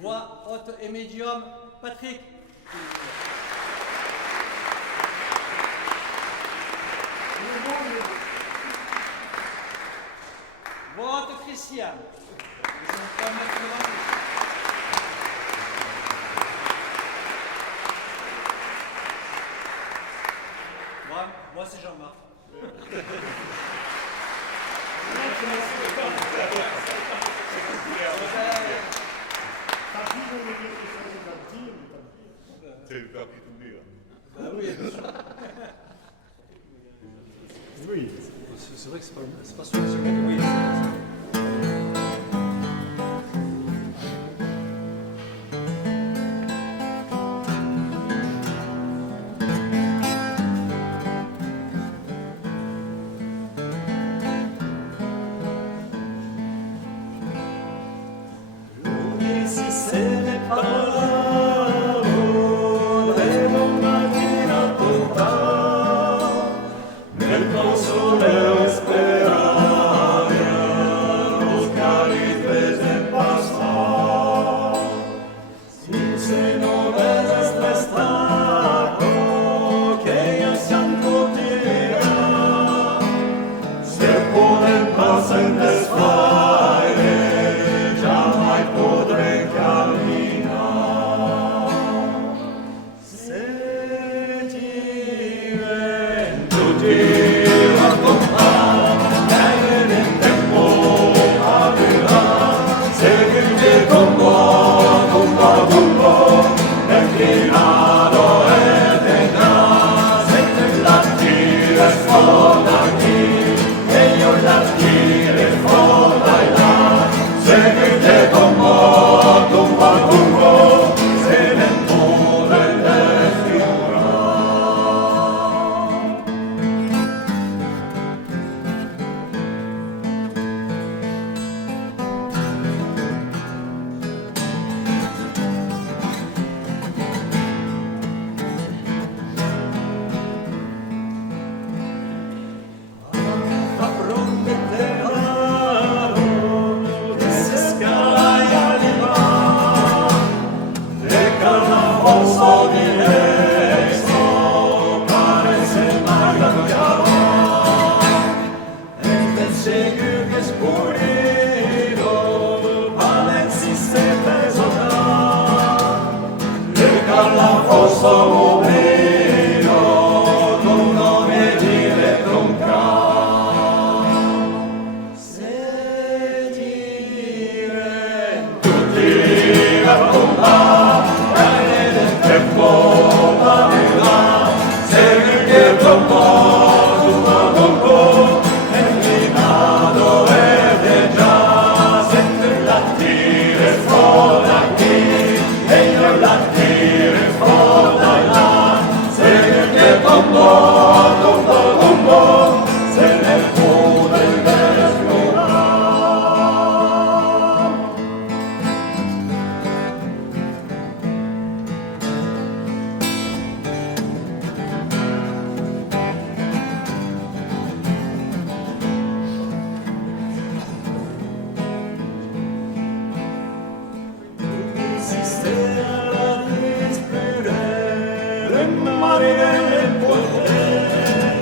Voix haute et médium, Patrick. Voix haute, Christian. Moi c'est Jean-Marc. Ta fille, on veut dire que c'est gentil, mais tant pis. C'est le père qui tout dit. Bah oui, bien sûr. Oui. C'est vrai que c'est pas solution. Oui. Si se ne parla de non mattina tutta, nel console sperare, buscare del passato, si se non es restato, che ya santo dirà, se può passare in desfare, jamais podré caminar. Se ti raccontare nel tempo avverrà, seguirti con buon, inclinato e vedrà, sente lattire sfonda qui, e io lattire sfonda là, seguirti con buon, se ne può desfigurar. Fronte terraro, che se scaglia di va, e calabozo di resto, parece magacaba, e pensegue che spurito, palenzi se pesota, e calabozo mobrino, con nome di retronca. Se dire tutti raccontare del tempo aveva, seguir con buon, inclinato e già, sente lattire sfonda qui, e io lattire sfonda là, seguir con buon, se ne può desfigurar. Insiste a dispirare, marine e potere,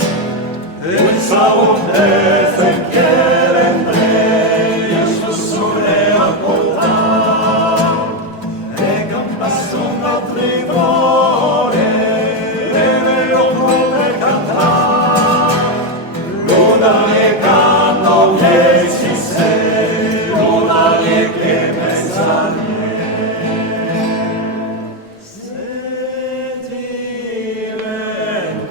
el sabor de se quiere entre sussurre a portar, e gambas son altri cuore, e vero poter cantar, luna e canno che si se, luna e che pensa se dire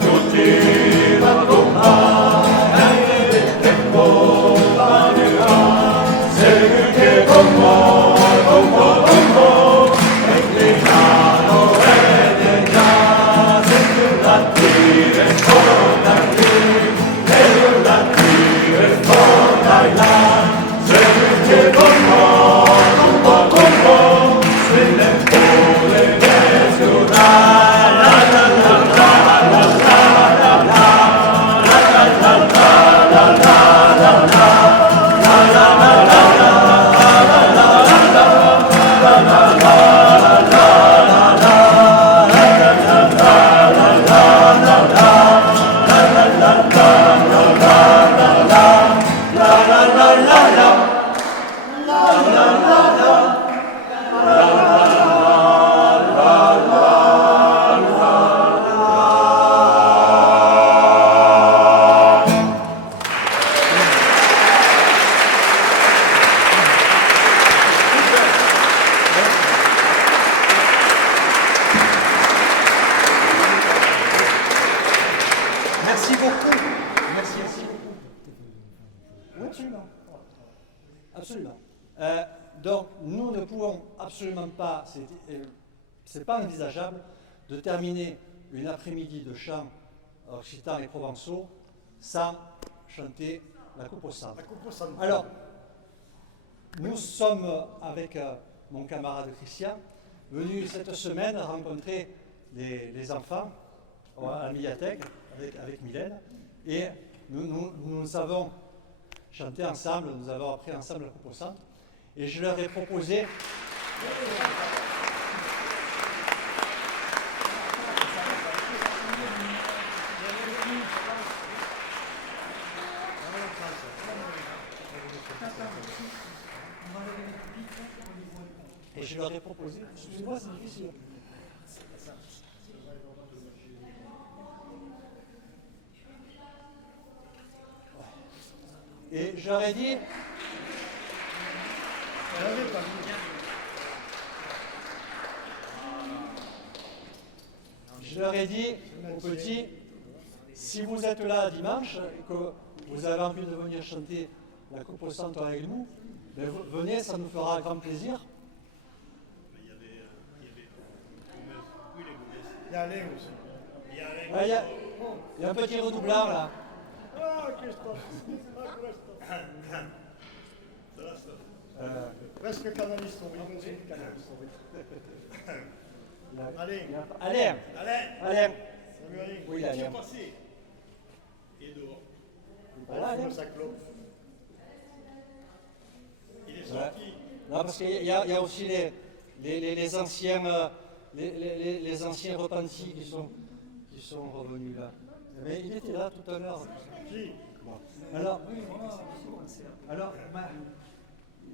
absolument pas, c'est pas envisageable de terminer une après-midi de chants occitans et provençaux sans chanter la coupe au centre. Alors, nous sommes avec mon camarade Christian venus cette semaine rencontrer les enfants à la médiathèque avec Mylène et nous avons chanté ensemble, nous avons appris ensemble la coupe au centre et je leur ai proposé excusez-moi, c'est difficile. Et j'aurais dit, aux petits, si vous êtes là dimanche et que vous avez envie de venir chanter la coupe au centre avec nous, ben venez, ça nous fera grand plaisir. Il y a Alain aussi. Il y a un petit redoublant là. Presque canaliste, oui, monsieur le canaliste. Alain. Oui, Alain. Il est dehors. Voilà, Alain. Il est sorti. Non, parce qu'il y a aussi les anciens, les anciens repentis qui sont revenus là. Mais il était là tout à l'heure. Bon. Alors,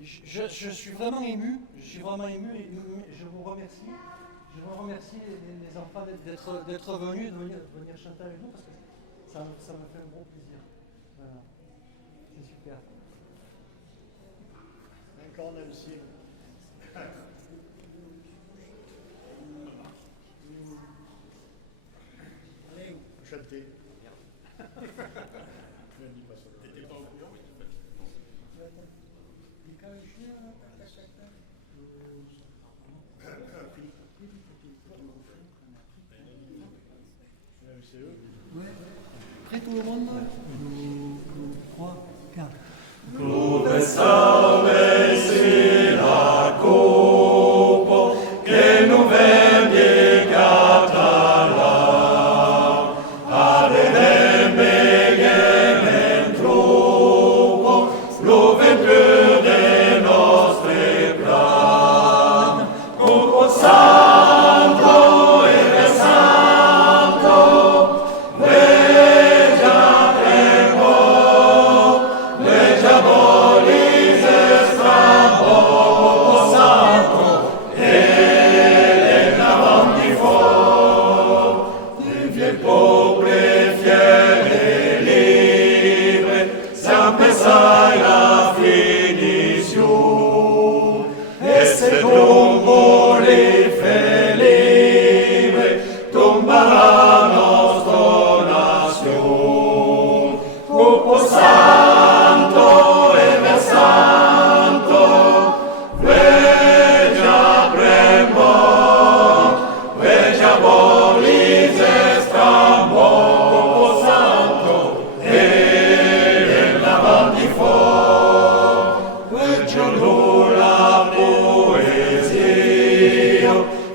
je suis vraiment ému. Et je vous remercie. Je vous remercie les enfants d'être venus, de venir chanter avec nous parce que ça me fait un gros plaisir. Voilà. C'est super. Encore on a le ciel. Chanter. T'étais pas au courant? C'est eux. Ouais. Prêt tout le monde? 3, 4. Dove salvesi la copo che non vem piegata là, adenembe che trupo, lo vem più de nostre plan, con santo e per santo, vegia premo, vegia bolis estrambo, santo, e davanti fu, vien pobre, fiere, libre, sempre sai la finition, e se tombo li felibre, tombarà nostra nazione, Cupo santo e ver santo, vegia premo, vegia bolis estrambo, Cupo santo e davanti fu, vegia nulla poesia,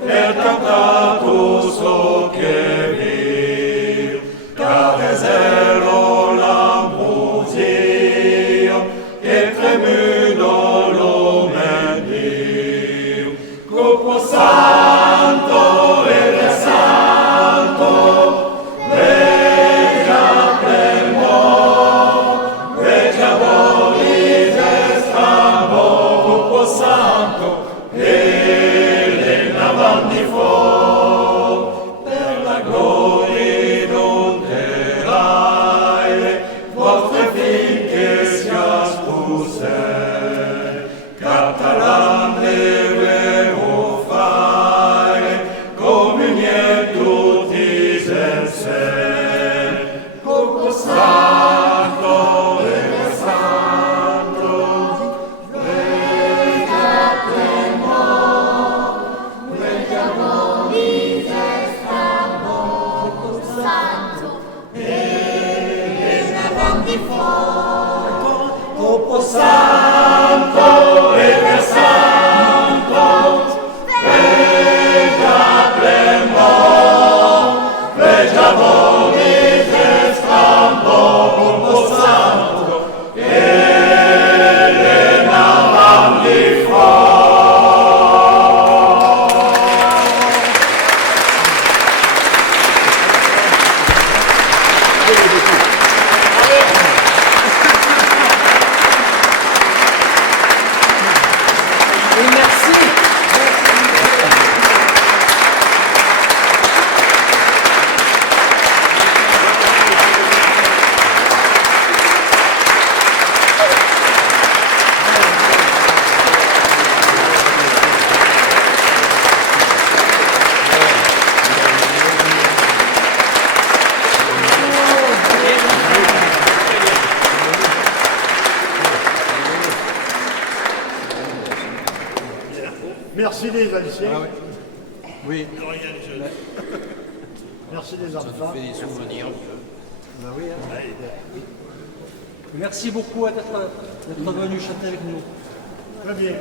per cantato so che vi, carezero la museo, e tremudo lo mendio, Cupo santo e ver santo, vegia premo, vegia bolis estrambo, Cupo santo e davanti fu, per la gloria non terraire, vostre finché sia spuse, Catalan deve fare, Merci les anciens. Ah oui. Merci les Ça enfants. nous fait des souvenirs. Bah oui, hein. Merci beaucoup d'être venu chanter avec nous. Très bien.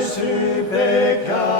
Su pecado.